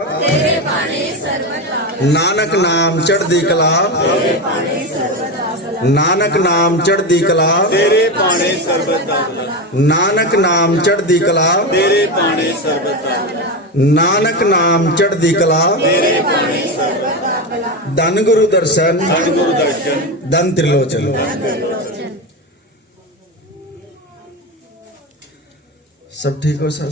तेरे बाणे सर्वथा नानक नाम चढ़दी कला, तेरे बाणे सर्वथा भला नानक नाम चढ़दी कला, तेरे बाणे सर्वदा भला, नानक नाम चढ़दी कला, तेरे बाणे सर्वदा भला, नानक नाम चढ़दी कला। तेरे बाणे सर्वथा भला धन गुरु दर्शन, सद्गुरु दर्शन, धन त्रिलोचन। सब ठीक हो सर?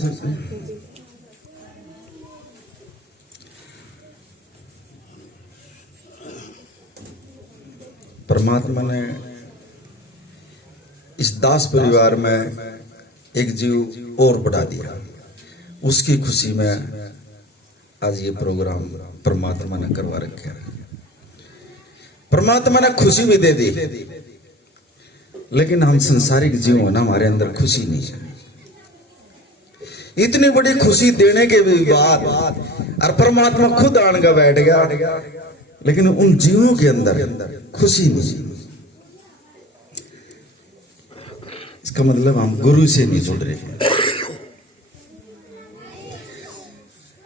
परमात्मा ने इस दास परिवार में एक जीव और बढ़ा दिया। उसकी खुशी में आज ये प्रोग्राम परमात्मा ने करवा रखा है। परमात्मा ने खुशी भी दे दी, लेकिन हम संसारिक जीव हो ना, हमारे अंदर खुशी नहीं है। इतनी बड़ी खुशी देने के भी बाद और परमात्मा खुद आन का बैठ गया, लेकिन उन जीवों के अंदर खुशी नहीं। इसका मतलब हम गुरु से नहीं जुड़ रहे।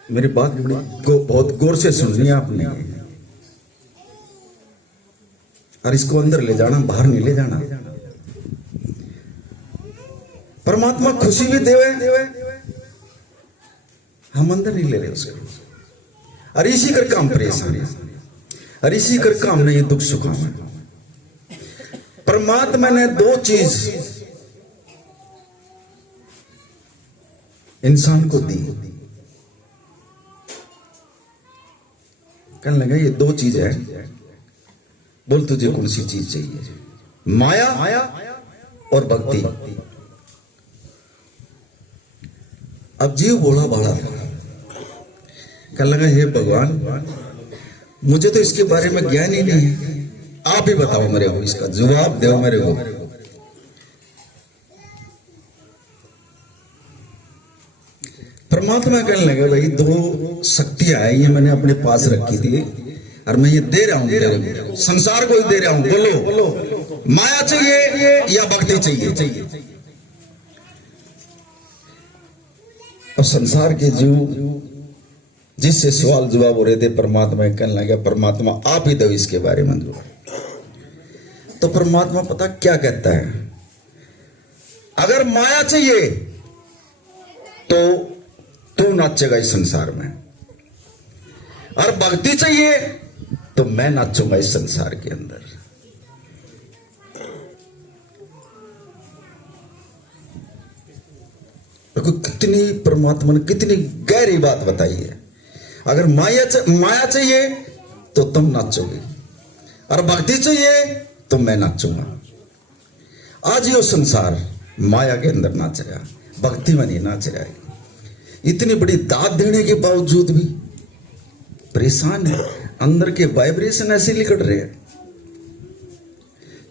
मेरी बात बहुत गौर से सुननी है आपने, और इसको अंदर ले जाना, बाहर नहीं ले जाना। परमात्मा खुशी भी देवे, हम अंदर नहीं ले रहे उसको। और इसी करके हम परेशान हैं, और इसी करके हमने ये दुख सुखा है। परमात्मा ने दो चीज इंसान को दी। कहने लगा ये दो चीज है, बोल तुझे कौन सी चीज चाहिए? माया और भक्ति। अब जीव बोला बाड़ा था, कहने लगा हे भगवान, मुझे तो इसके बारे में ज्ञान ही नहीं है, आप ही बताओ मेरे को, इसका जवाब दो मेरे को। परमात्मा कहने लगे भाई दो शक्तियां हैं, ये मैंने अपने पास रखी थी और मैं ये दे रहा हूं तेरे को, संसार को ही दे रहा हूं। बोलो माया चाहिए या भक्ति चाहिए? अब संसार के जीव जिससे सवाल जवाब हो रहे थे, परमात्मा कहने लगा परमात्मा आप ही दो इसके बारे में जवाब। तो परमात्मा पता क्या कहता है, अगर माया चाहिए तो तू नाचेगा इस संसार में, और भक्ति चाहिए तो मैं नाचूंगा इस संसार के अंदर। देखो कितनी परमात्मा ने कितनी गहरी बात बताई है। अगर माया चाहिए तो तुम नाचोगे, और भक्ति चाहिए तो मैं नाचूंगा। आज ये संसार माया के अंदर नाच रहा, भक्ति में नहीं नाच रहा है। इतनी बड़ी दात देने के बावजूद भी परेशान है, अंदर के वाइब्रेशन ऐसे निकल रहे हैं।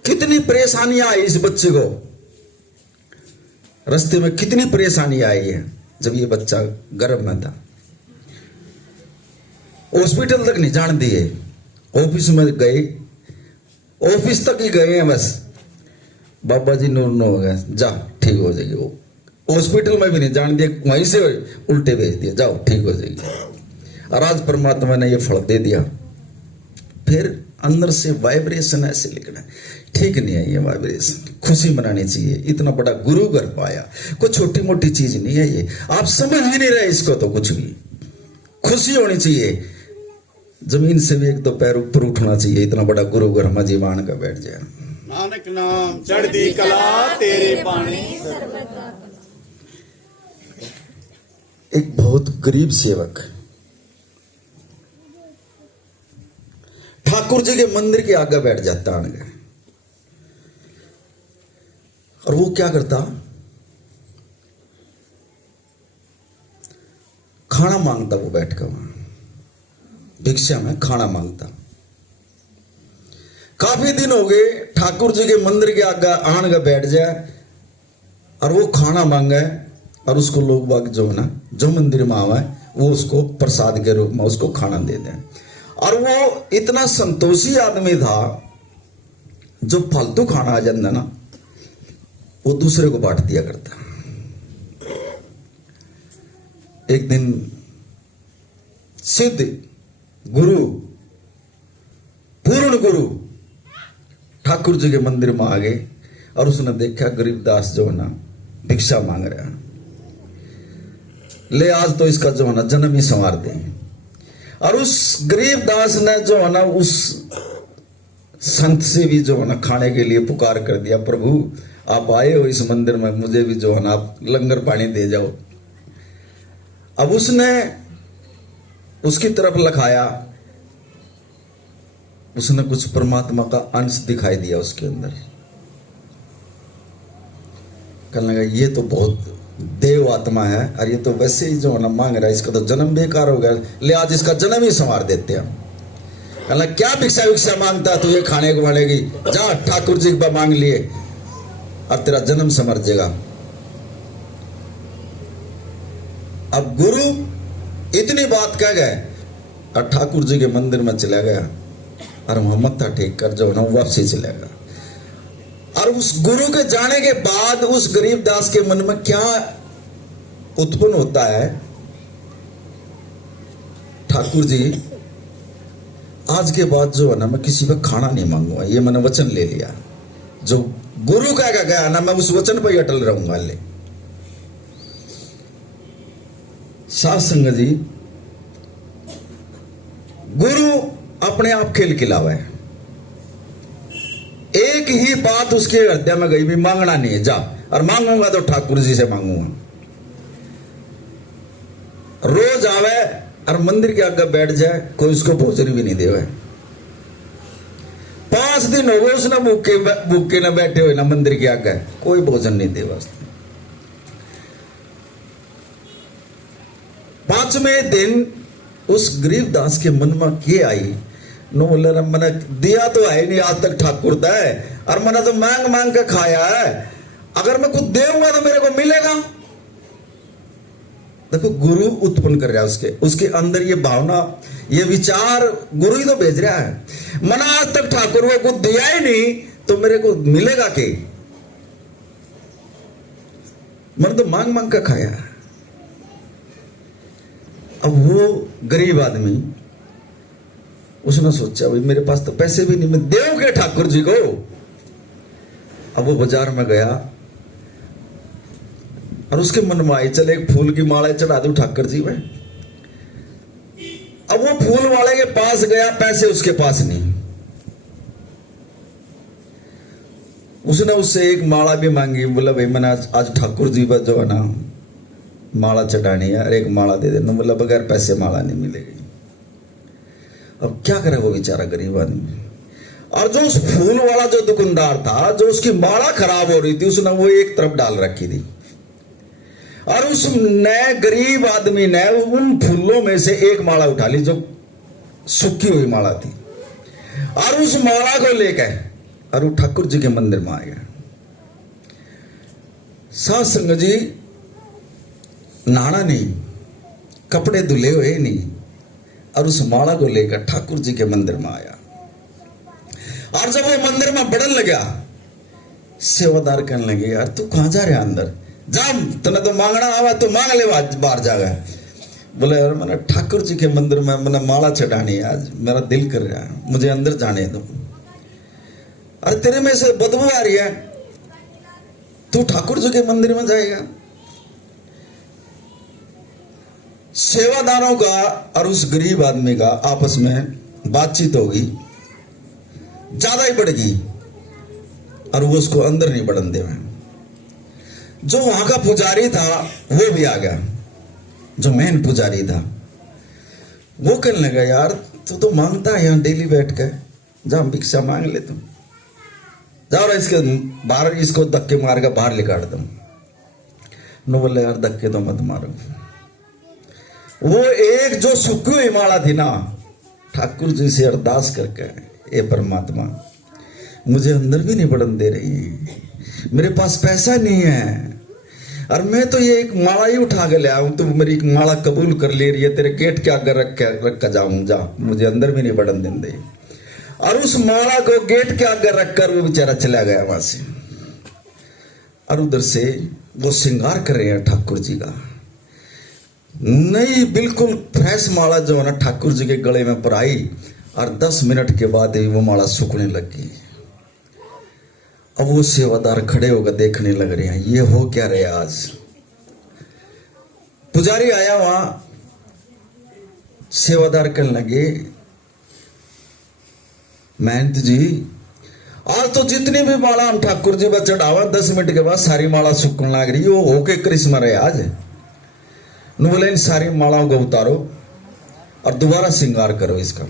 कितनी परेशानियां आई इस बच्चे को, रास्ते में कितनी परेशानी आई है। जब ये बच्चा गर्भ में था, हॉस्पिटल तक नहीं जान दिए, ऑफिस में गए, ऑफिस तक ही गए हैं बस, बाबा जी नूर नो हो गया, जा ठीक हो जाएगी। वो हॉस्पिटल में भी नहीं जान दिया, वहीं से उल्टे भेज दिया, जाओ ठीक हो जाएगी। और आज परमात्मा ने ये फल दे दिया। फिर अंदर से वाइब्रेशन ऐसे लिखना ठीक नहीं है। ये वाइब्रेशन खुशी मनानी चाहिए। इतना बड़ा गुरु घर पाया, कोई छोटी मोटी चीज नहीं है ये। आप समझ ही नहीं रहे इसको, तो कुछ भी खुशी होनी चाहिए। जमीन से भी एक दो पैर ऊपर उठना चाहिए। इतना बड़ा गुरु घर में जीवान का बैठ जाए। नानक नाम चढ़दी कला, तेरे बाणे सर्वथा एक बहुत गरीब सेवक ठाकुर जी के मंदिर के आगे बैठ जाता है, और वो क्या करता, खाना मांगता। वो बैठ कर वहां भिक्षा में खाना मांगता। काफी दिन हो गए ठाकुर जी के मंदिर के आगे आन के बैठ जाए, और वो खाना मांगे, और उसको लोग बाग जो है ना, जो मंदिर में आवा है, वो उसको प्रसाद के रूप में उसको खाना दे दें। और वो इतना संतोषी आदमी था, जो फालतू खाना आ जाता ना, वो दूसरे को बांट दिया करता। एक दिन सिद्ध गुरु, पूर्ण गुरु ठाकुर जी के मंदिर में आ गए और उसने देखा गरीबदास जो है ना भिक्षा मांग रहा, ले आज तो इसका जो है ना जन्म ही संवार दे। और उस गरीबदास ने जो है ना उस संत से भी जो है ना खाने के लिए पुकार कर दिया, प्रभु आप आए हो इस मंदिर में, मुझे भी जो है ना आप लंगर पानी दे जाओ। अब उसने उसकी तरफ लखाया, उसने कुछ परमात्मा का अंश दिखाई दिया उसके अंदर। कहने लगा ये तो बहुत देव आत्मा है और ये तो वैसे ही जो है ना मांग रहा है, इसका तो जन्म बेकार हो गया, ले आज इसका जन्म ही संवार देते हैं। कहना क्या भिक्षा विक्षा मांगता तू, ये खाने को मांगेगी, जा ठाकुर जी का मांग लिए और तेरा जन्म संवर जाएगा। अब गुरु इतनी बात कह गए और ठाकुर जी के मंदिर में चला गया और वहां मत्था टेक कर जो है ना वापसी चला गया। और उस गुरु के जाने के बाद उस गरीबदास के मन में क्या उत्पन्न होता है, ठाकुर जी आज के बाद जो है ना मैं किसी का खाना नहीं मांगूंगा, ये मैंने वचन ले लिया, जो गुरु कह गया ना मैं उस वचन पर ही अटल रहूंगा। ले साध संगत जी, गुरु अपने आप खेल खिलावा है। एक ही बात उसके हृदय में गई भी मांगना नहीं है, जा और मांगूंगा तो ठाकुर जी से मांगूंगा। रोज आवे और मंदिर के आगे बैठ जाए, कोई उसको भोजन भी नहीं देवे। 5 दिन हो गए उसने भूखे न बैठे हुए ना मंदिर के आगे, कोई भोजन नहीं देवा। 5वें दिन उस गरीबदास के मन में के आई, नो बोले मैंने दिया तो है नहीं आज तक ठाकुर दा है, और मैंने तो मांग मांग के खाया है, अगर मैं कुछ देऊंगा तो मेरे को मिलेगा। देखो गुरु उत्पन्न कर रहा है उसके अंदर ये भावना, ये विचार गुरु ही तो भेज रहा है। मैंने आज तक ठाकुर को कुछ दिया ही नहीं तो मेरे को मिलेगा के, मैंने तो मांग मांग के खाया। अब वो गरीब आदमी उसने सोचा भाई मेरे पास तो पैसे भी नहीं, मैं देऊंगे ठाकुर जी को। अब वो बाजार में गया और उसके मन में आई चले एक फूल की माला चढ़ा दूं ठाकुर जी में। अब वो फूल वाले के पास गया, पैसे उसके पास नहीं। उसने उससे एक माला भी मांगी, बोला भाई मैंने आज ठाकुर जी पर जो है ना माला चढ़ानी है, एक माला दे देना। बोला बगैर पैसे माला नहीं मिलेगी। अब क्या करे वो बेचारा गरीब आदमी। और जो उस फूल वाला जो दुकानदार था, जो उसकी माला खराब हो रही थी, उसने वो एक तरफ डाल रखी थी और उसने गरीब आदमी ने उन फूलों में से एक माला उठा ली जो सूखी हुई माला थी, और उस माला को लेकर और वो ठाकुर जी के मंदिर में आ गया। साध संगत जी, नहाना नहीं, कपड़े धुले हुए नहीं, और उस माला को लेकर ठाकुर जी के मंदिर में आया। और जब वो मंदिर में बढ़न लगा, सेवादार कहने लगे यार तू कहां जा रहा अंदर, जा तने तो मांगना आवा, तू मांग ले बाहर जागा। बोले यार मैंने ठाकुर जी के मंदिर में मैंने माला चढ़ानी है, आज मेरा दिल कर रहा है, मुझे अंदर जाने दो। अरे तेरे में से बदबू आ रही है, तू ठाकुर जी के मंदिर में जाएगा। सेवादारों का और उस गरीब आदमी का आपस में बातचीत होगी, ज्यादा ही बढ़ गई, और वो उसको अंदर नहीं बढ़न दे। जो वहां का पुजारी था वो भी आ गया, जो मेन पुजारी था। वो कहने लगा यार तू तो मांगता है यहाँ डेली बैठ के, जा भिक्षा मांग ले तुम, जाओ इसके बाहर, इसको धक्के मार के बाहर निकाल दो। नो बोले यार धक्के तो मत मारो। वो एक जो सूखी हुई माला थी ना, ठाकुर जी से अरदास करके, ये परमात्मा मुझे अंदर भी नहीं बढ़न दे रही, मेरे पास पैसा नहीं है, और मैं तो ये एक माला ही उठा के ले आऊं, तो मेरी एक माला कबूल कर ले रही है, तेरे गेट के आगे रख कर जाऊं, जा मुझे अंदर भी नहीं बढ़न देने दे। और उस माला को गेट के आगे रखकर वो बेचारा चला गया वहां से। और उधर से वो श्रृंगार कर रहे हैं ठाकुर जी का, नहीं, बिल्कुल फ्रेश माला जो है ना ठाकुर जी के गले में पराई, और 10 मिनट के बाद ही वो माला सूखने लगी। अब वो सेवादार खड़े होकर देखने लग रहे हैं, ये हो क्या रहे आज। पुजारी आया वहां, सेवादार कहने लगे, महंत जी आज तो जितनी भी माला हम ठाकुर जी पर चढ़ावा 10 मिनट के बाद सारी माला सूखने लग रही, वो होके करिश्मा रहे आज। न बोले इन सारी मालाओं को उतारो और दोबारा श्रृंगार करो इसका।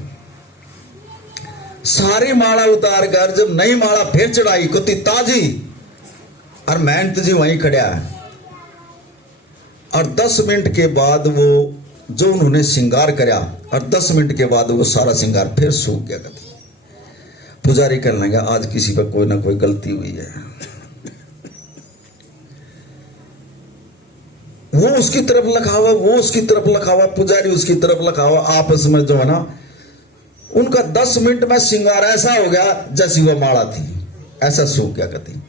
सारी माला उतार कर जब नई माला फिर चढ़ाई कुत्ती ताजी, और महंत जी वहीं खड़ा है, और 10 मिनट के बाद वो जो उन्होंने श्रृंगार कराया, और 10 मिनट के बाद वो सारा श्रृंगार फिर सूख गया। कथी पुजारी कहने लगा, आज किसी पर कोई ना कोई गलती हुई है। वो उसकी तरफ लखा हुआ, वो उसकी तरफ लखा हुआ, पुजारी उसकी तरफ लखा हुआ, आपस में जो है ना उनका 10 मिनट में श्रृंगार ऐसा हो गया जैसी वो माला थी, ऐसा सूख गया। कथी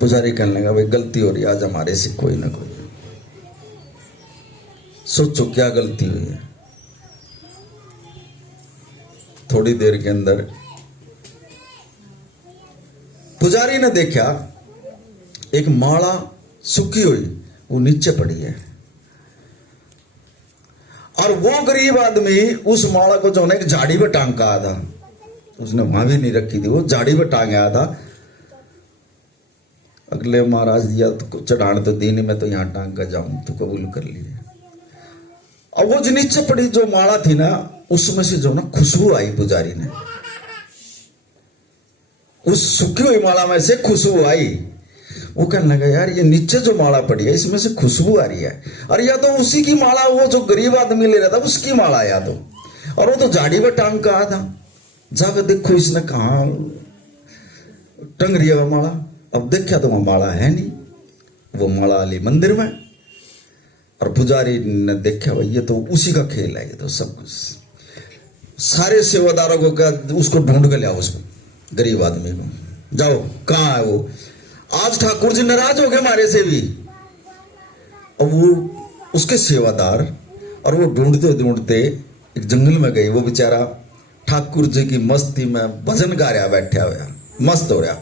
पुजारी कहने लगा, भाई गलती हो रही है आज हमारे से कोई ना कोई। सोचो क्या गलती हुई है। थोड़ी देर के अंदर पुजारी ने देखा एक माला सूखी हुई वो नीचे पड़ी है, और वो गरीब आदमी उस माला को जो है एक झाड़ी पे टांग का आया था, उसने वहां भी नहीं रखी थी, वो झाड़ी पे टांग आया था। अगले महाराज दिया तो चढ़ाने तो दीन में तो यहां टांग कर जाऊं तो कबूल कर लिए। और वो जो नीचे पड़ी जो माला थी ना, उसमें से जो ना खुशबू आई। पुजारी ने उस सूखी हुई माला में से खुशबू आई। वो कहने लगा, यार ये नीचे जो माला पड़ी है इसमें से खुशबू आ रही है, और या तो उसी की माला वो जो गरीब आदमी ले रहा था उसकी माला या तो, और वो तो झाड़ी पर टांग का आया था। जाकर देखो इसने कहा टंग रही है वो माला। अब देखा तो वह माला है नहीं, वो माला वाली मंदिर में। और पुजारी ने देखा, भाई ये तो उसी का खेल है, ये तो सब कुछ। सारे सेवादारों को क्या, उसको ढूंढ के लिया, उसको गरीब आदमी को, जाओ कहाँ है वो। आज ठाकुर जी नाराज हो गए हमारे से भी। और वो उसके सेवादार, और वो ढूंढते ढूंढते एक जंगल में गए। वो बेचारा ठाकुर जी की मस्ती में भजन गा रहा, बैठा हुआ मस्त हो रहा।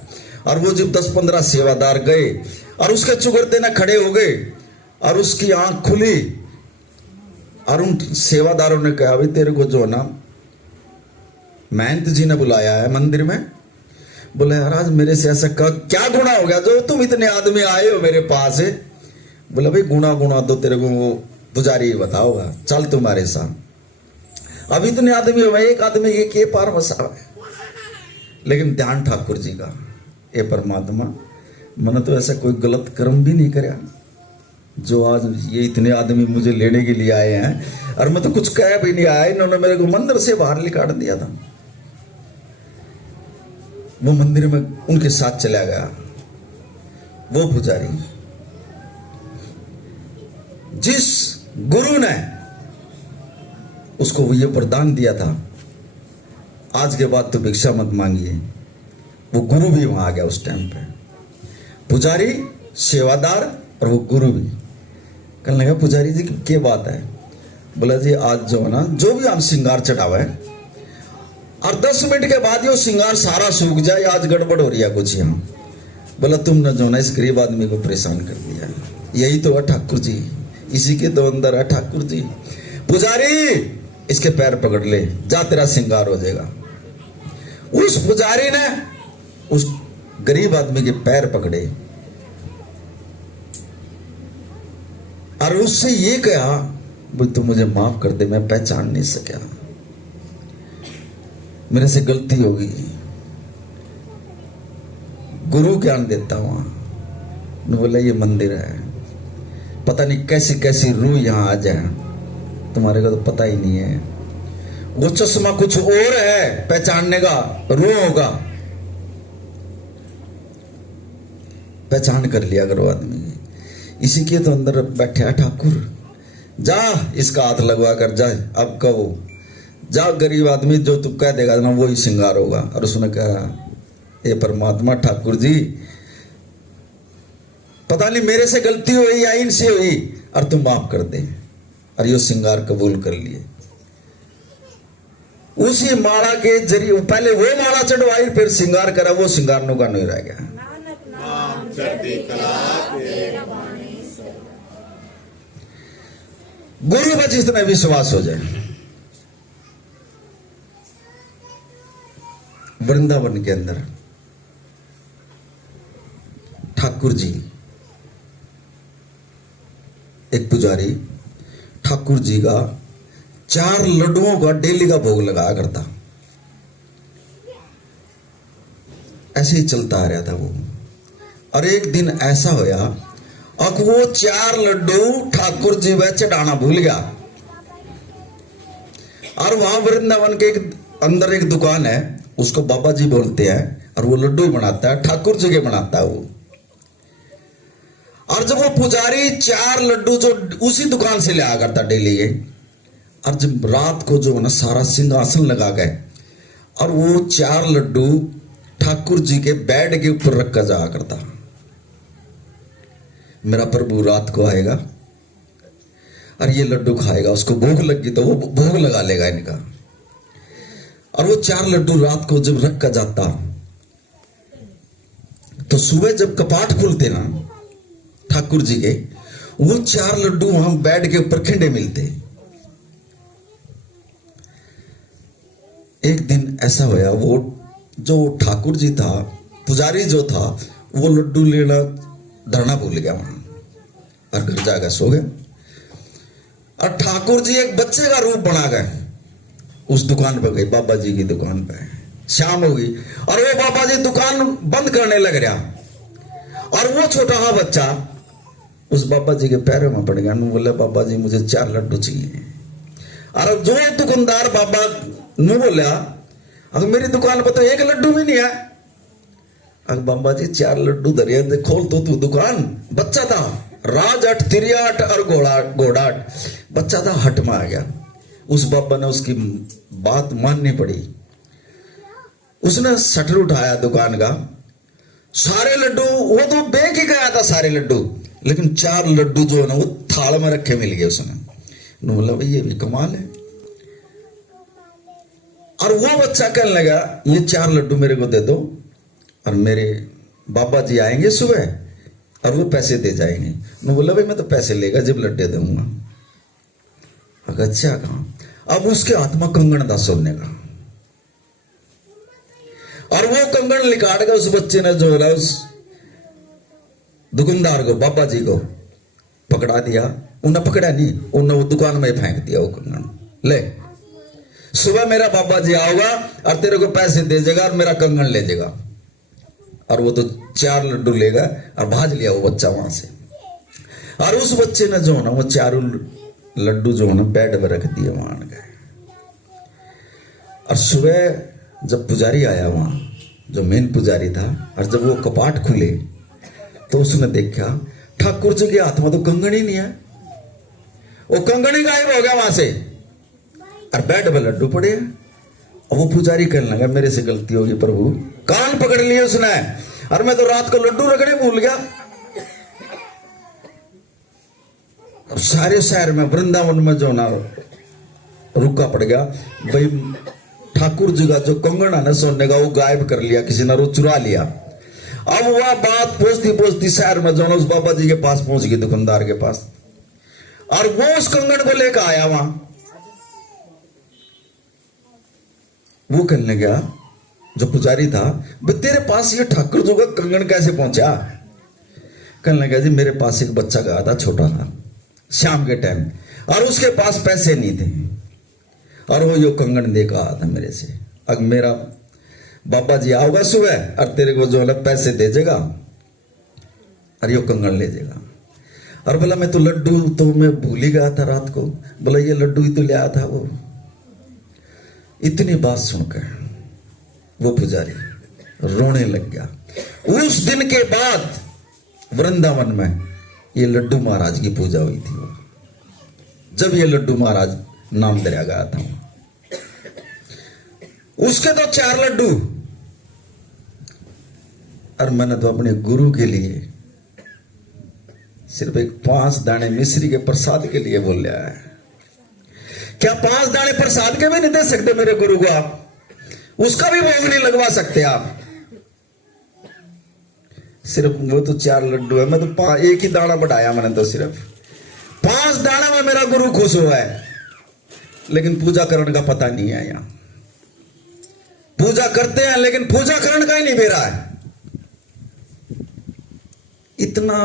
और वो जब 10-15 सेवादार गए और उसके चुगरते ना खड़े हो गए, और उसकी आंख खुली, और उन सेवादारों ने कहा, भाई तेरे को जो ना महंत जी ने बुलाया है मंदिर में। बोले, महाराज मेरे से ऐसा क्या गुना हो गया जो तुम इतने आदमी आए हो मेरे पास है। बोले, भाई गुना तो तेरे को वो पुजारी बताओगा, चल तुम्हारे साथ। अब इतने आदमी हो, एक आदमी के पार बसा है, लेकिन ध्यान ठाकुर जी का, ये परमात्मा मैंने तो ऐसा कोई गलत कर्म भी नहीं कराया जो आज ये इतने आदमी मुझे लेने के लिए आए हैं, और मैं तो कुछ कह भी नहीं आया। इन्होंने मेरे को मंदिर से बाहर निकाल दिया था। वो मंदिर में उनके साथ चला गया वो पुजारी। जिस गुरु ने उसको ये वरदान दिया था, आज के बाद तो भिक्षा मत मांगिए, वो गुरु भी वहां आ गया उस टाइम पे। पुजारी, सेवादार और वो गुरु भी। कहने लगा, पुजारी जी क्या बात है। बोला, जी आज जो है ना जो भी हम श्रृंगार चढ़ावे, और 10 मिनट के बाद ये श्रृंगार सारा सूख जाए, आज गड़बड़ हो रही है कुछ यहाँ। बोला, तुमने जो ना इस गरीब आदमी को परेशान कर दिया, यही तो है ठाकुर जी, इसी के तो अंदर है ठाकुर जी। पुजारी इसके पैर पकड़ ले, जा तेरा श्रृंगार हो जाएगा। उस पुजारी ने उस गरीब आदमी के पैर पकड़े और उससे ये कहा, भाई तू मुझे माफ कर दे, मैं पहचान नहीं सका, मेरे से गलती हो गई। गुरु ज्ञान देता हूं। बोला, ये मंदिर है, पता नहीं कैसी कैसी रूह यहां आ जाए, तुम्हारे को तो पता ही नहीं है। वो चश्मा कुछ और है पहचानने का, रूहों का पहचान कर लिया करो आदमी। इसी के तो अंदर बैठे है ठाकुर। जा इसका हाथ लगवा कर जा, अब कहो जा गरीब आदमी, जो तू कह देगा ना वो ही श्रृंगार होगा। और उसने कहा, ये परमात्मा ठाकुर जी, पता नहीं मेरे से गलती हुई या इनसे हुई, और तुम माफ कर दे। और यो श्रृंगार कबूल कर लिए। उसी माला के जरिए पहले वो माला चढ़वाई, फिर श्रृंगार करा, वो श्रृंगार नो का नहीं रह गया। नाम चढ़ती कला तेरे गुरु पर जितना विश्वास हो जाए। वृंदावन के अंदर ठाकुर जी, एक पुजारी ठाकुर जी का 4 लड्डुओं का डेली का भोग लगाया करता। ऐसे ही चलता आ रहा था वो। और एक दिन ऐसा होया, अब वो 4 लड्डू ठाकुर जी वह चढ़ाना भूल गया। और वहां वृंदावन के अंदर एक दुकान है, उसको बाबा जी बोलते हैं, और वो लड्डू ही बनाता है, ठाकुर जी के बनाता है वो। और जब वो पुजारी 4 लड्डू जो उसी दुकान से ले आया करता डेली है, और जब रात को जो ना सारा सिंहासन लगा गए, और वो 4 लड्डू ठाकुर जी के बेड के ऊपर रखा जाया करता। मेरा प्रभु रात को आएगा और ये लड्डू खाएगा, उसको भूख लगी तो वो भोग लगा लेगा इनका। और वो 4 लड्डू रात को जब रखा जाता, तो सुबह जब कपाट खुलते ना ठाकुर जी के, वो 4 लड्डू वहां बेड के ऊपर खिंडे मिलते। एक दिन ऐसा होया, वो जो ठाकुर जी था, पुजारी जो था, वो लड्डू लेना धरना भूल गया वहां, और घर जाकर सो गया। और ठाकुर जी एक बच्चे का रूप बना गए, उस दुकान पर गए, बाबा जी की दुकान पे। शाम हो गई और वो बाबा जी दुकान बंद करने लग रहा, और वो छोटा सा बच्चा उस बाबा जी के पैरों में पड़ गया। बोले बाबा जी मुझे 4 लड्डू चाहिए। और जो दुकानदार बाबा ने बोला, अगर मेरी दुकान पर तो 1 लड्डू भी नहीं है। अगर बाबा जी 4 लड्डू धरिया दे, खोल तो तू दुकान। बच्चा था, राज 8 तिरियाट और घोड़ाट बच्चा था, हट में आ गया। उस बाबा ने उसकी बात माननी पड़ी। उसने शटर उठाया दुकान का, सारे लड्डू, वो तो बेच ही गया था सारे लड्डू, लेकिन 4 लड्डू जो है ना वो थाल में रखे मिल गए उसने। बोला भाई ये भी कमाल है। और वो बच्चा कहने लगा ये 4 लड्डू मेरे को दे दो, और मेरे बाबा जी आएंगे सुबह और वो पैसे दे जाएंगे। मैं बोला भाई मैं तो पैसे लेगा जब लड्डे दूंगा। अगर अच्छा कहा, अब उसके हाथ में कंगन था सोने का, और वो कंगन निकाल के उस बच्चे ने जो है उस दुकानदार को, बाबा जी को पकड़ा दिया। उन्हें पकड़ा नहीं, उन्हें वो दुकान में फेंक दिया वो कंगन। ले सुबह मेरा बाबा जी आओगा और तेरे को पैसे दे देगा और मेरा कंगन ले जाएगा। और वो तो 4 लड्डू लेगा और भाज लिया वो बच्चा वहां से। और उस बच्चे ने जो है ना वो 4 लड्डू जो है ना बेड पर रख दिए वहां गए। और सुबह जब पुजारी आया वहां, जो मेन पुजारी था, और जब वो कपाट खुले तो उसने देखा ठाकुर जी के हाथ में तो कंगन ही नहीं है, वो कंगन ही गायब हो गया वहां से, और बेड पर लड्डू पड़े। और वो पुजारी कहने लगा मेरे से गलती होगी प्रभु। कान पकड़ लिए उसने, और मैं तो रात को लड्डू रखने भूल गया। अब सारे शहर में वृंदावन में जो ना रुका पड़ गया भाई, ठाकुर जी का जो कंगन है ना सोने का वो गायब कर लिया किसी ने, वो चुरा लिया। अब वह बात पहुंचती पहुंचती शहर में जो ना उस बाबा जी के पास पहुंच गई, दुकानदार के पास, और वो उस कंगन को लेकर आया वहां। वो कहने गया जो पुजारी था, तेरे पास ये ठाकुर जी का कंगन कैसे पहुंचा? कहने लगा जी मेरे पास एक बच्चा गया था, छोटा था, शाम के टाइम, और उसके पास पैसे नहीं थे, और वो यो कंगन दे आया था मेरे से। अब मेरा बाबा जी आओगा सुबह और तेरे को जो है पैसे दे देगा और यो कंगन ले जाएगा। और बोला मैं तो लड्डू तो मैं भूल ही गया था रात को। बोला ये लड्डू ही तो ले आया था वो। इतनी बात सुनकर वो पुजारी रोने लग गया। उस दिन के बाद वृंदावन में ये लड्डू महाराज की पूजा हुई थी। जब ये लड्डू महाराज नाम दरिया गया था, उसके तो 4 लड्डू, और मैंने तो अपने गुरु के लिए सिर्फ एक 5 दाने मिश्री के प्रसाद के लिए बोल रहा है। क्या 5 दाने प्रसाद के भी नहीं दे सकते मेरे गुरु को आप? उसका भी भोग नहीं लगवा सकते आप? सिर्फ वो तो 4 लड्डू है, मैं तो एक ही दाना बढ़ाया मैंने, तो सिर्फ 5 दाना में मेरा गुरु खुश हुआ है। लेकिन पूजा करने का पता नहीं है। यहाँ पूजा करते हैं लेकिन पूजा करने का ही नहीं बेरा है। इतना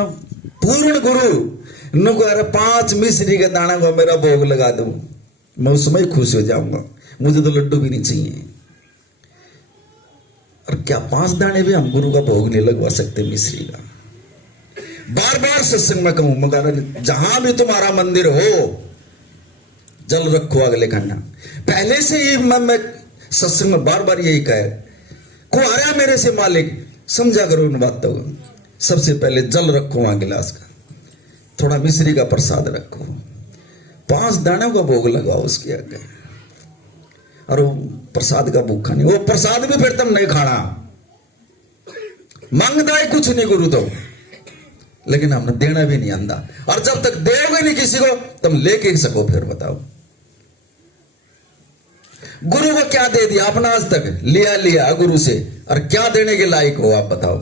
पूर्ण गुरु नुको, अरे 5 मिश्री के दाना को मेरा भोग लगा दूं, मैं उसमें ही खुश हो जाऊंगा, मुझे तो लड्डू भी नहीं चाहिए। और क्या 5 दाने भी हम गुरु का भोग नहीं लगवा सकते मिश्री का? बार बार सत्संग में कहूं, मगर जहां भी तुम्हारा मंदिर हो जल रखो अगले घंटा। पहले से ही मैं सत्संग में बार बार यही कहे, को आ रहा मेरे से मालिक, समझा करो उन बातों को। सबसे पहले जल रखो वहां गिलास का, थोड़ा मिश्री का प्रसाद रखो, 5 दानों का भोग लगाओ उसके आगे। और वो प्रसाद का भूखा नहीं, वो प्रसाद भी फिर तुम नहीं खाना, मांगता है कुछ नहीं गुरु तो, लेकिन हमने देना भी नहीं आंदा। और जब तक दोगे नहीं किसी को तुम लेके ही सको, फिर बताओ गुरु को क्या दे दिया अपना? आज तक लिया गुरु से, और क्या देने के लायक हो आप बताओ?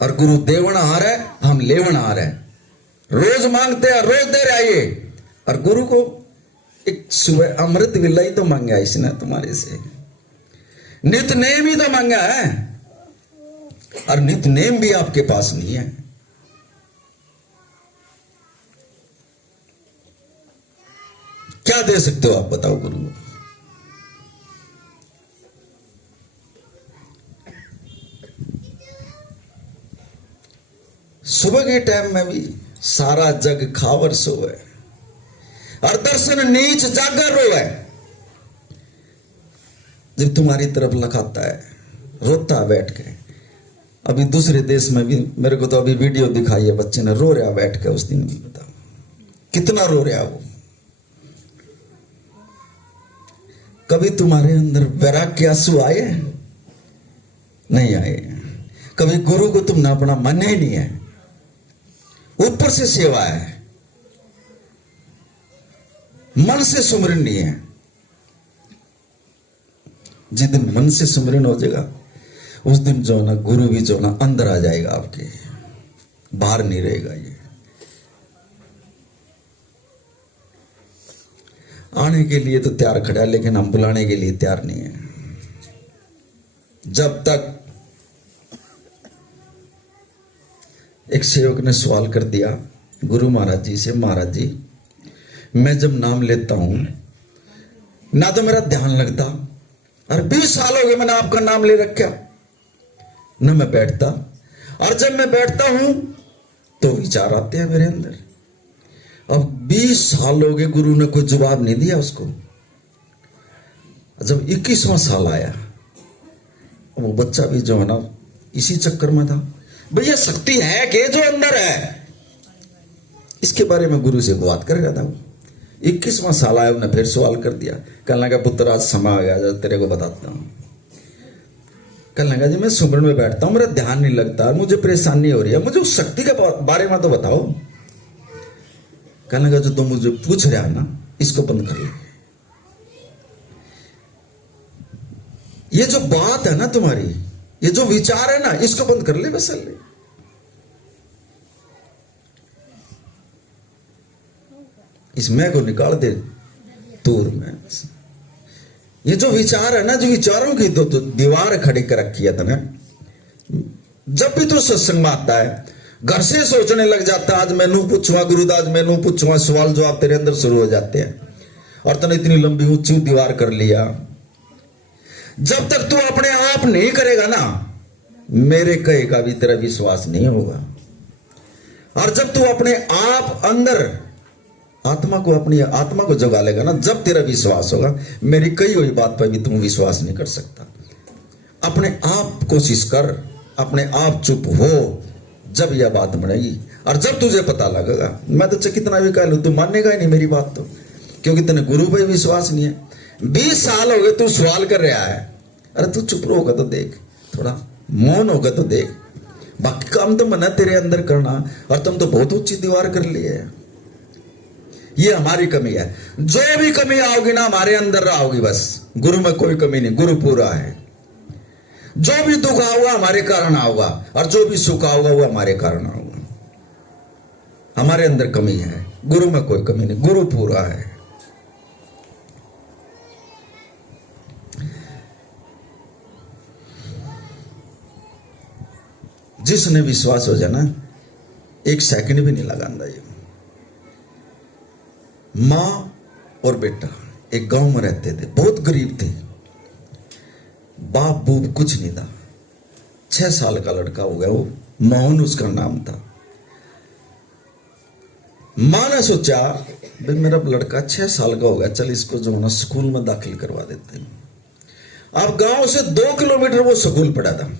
और गुरु देवण आ रहा है, हम लेवण आ रहे हैं, रोज मांगते हैं, रोज दे रहे ये। और गुरु को एक सुबह अमृत विलाई तो मांगा इसने तुम्हारे से, नित नेम ही तो मांगा है, और नित नेम भी आपके पास नहीं है। क्या दे सकते हो आप बताओ गुरु को? सुबह के टाइम में भी सारा जग खावर सोए, और दर्शन नीच जागर रोए। जब तुम्हारी तरफ लखाता है, रोता बैठ के। अभी दूसरे देश में भी मेरे को तो अभी वीडियो दिखाई है, बच्चे ने रो रहा बैठ के उस दिन भी, बताओ कितना रो रहा वो। कभी तुम्हारे अंदर वैराग्य आंसू आए? नहीं आए। कभी गुरु को तुमने अपना मन ही नहीं है, ऊपर से सेवा है, मन से सुमरन नहीं है। जिस दिन मन से सुमरन हो जाएगा उस दिन जो ना गुरु भी जो ना अंदर आ जाएगा आपके, बाहर नहीं रहेगा। ये आने के लिए तो तैयार खड़ा है, लेकिन हम बुलाने के लिए तैयार नहीं है। जब तक एक सेवक ने सवाल कर दिया गुरु महाराज जी से, महाराज जी मैं जब नाम लेता हूं ना तो मेरा ध्यान लगता, और 20 साल हो गए मैंने आपका नाम ले रखा, न मैं बैठता, और जब मैं बैठता हूं तो विचार आते हैं मेरे अंदर। अब 20 साल हो गए, गुरु ने कोई जवाब नहीं दिया उसको। जब 21वां साल आया, वो बच्चा भी जो है ना इसी चक्कर में था, भैया शक्ति है कि जो अंदर है, इसके बारे में गुरु से बात कर रहा था। वो 21वां साल आया, उन्हें फिर सवाल कर दिया, कहने लगा पुत्र आज समय आ गया, तेरे को बताता हूं। कहने लगा जी मैं सुमरन में बैठता हूं, मेरा ध्यान नहीं लगता, मुझे परेशानी हो रही है, मुझे उस शक्ति के बारे में तो बताओ। कहने लगा जो तुम मुझे पूछ रहा है ना, इसको बंद कर ले। ये जो बात है ना तुम्हारी, ये जो विचार है ना, इसको बंद कर ले, बस ले। इस मैं को निकाल दे दूर में। ये जो विचार है ना, जो विचारों की तो दीवार खड़ी कर रखी है तने। जब भी तू सत्संग में आता है, घर से सोचने लग जाता है आज मैनू पूछूंगा गुरुदास, मैनू पूछूंगा, सवाल जवाब तेरे अंदर शुरू हो जाते हैं, और तने इतनी लंबी ऊंची दीवार कर लिया। जब तक तू अपने आप नहीं करेगा ना, मेरे कहे का भी तेरा विश्वास नहीं होगा। और जब तू अपने आप अंदर आत्मा को, अपनी आत्मा को जगा लेगा ना, जब तेरा विश्वास होगा, मेरी कही हुई बात पर भी तुम विश्वास नहीं कर सकता। अपने आप कोशिश कर, अपने आप चुप हो, जब यह बात बनेगी। और जब तुझे पता लगेगा, मैं तो कितना भी कह लूं तू मानेगा ही नहीं मेरी बात तो, क्योंकि तेने गुरु पे विश्वास नहीं है। 20 साल हो गए तू सवाल कर रहा है, अरे तू चुप होगा तो देख, थोड़ा मौन होगा तो देख, बाकी काम तो मना तेरे अंदर करना, और तुम तो बहुत ऊंची दीवार कर ली है। ये हमारी कमी है। जो भी कमी आओगी ना हमारे अंदर आओगी बस। गुरु में कोई कमी नहीं, गुरु पूरा है। जो भी दुख आओगा हमारे कारण आओगा, और जो भी सुख आओगा वो हमारे कारण आओगा। हमारे अंदर कमी है, गुरु में कोई कमी नहीं, गुरु पूरा है। जिसने विश्वास हो जाए ना, एक सेकंड भी नहीं लगाना। ये मां और बेटा एक गांव में रहते थे, बहुत गरीब थे, बाप बूप कुछ नहीं था। 6 साल का लड़का हो गया, वो मोहन उसका नाम था। मां ने सोचा भाई मेरा लड़का 6 साल का हो गया, चल इसको जो ना स्कूल में दाखिल करवा देते हैं। अब गांव से 2 किलोमीटर वो स्कूल पड़ा था।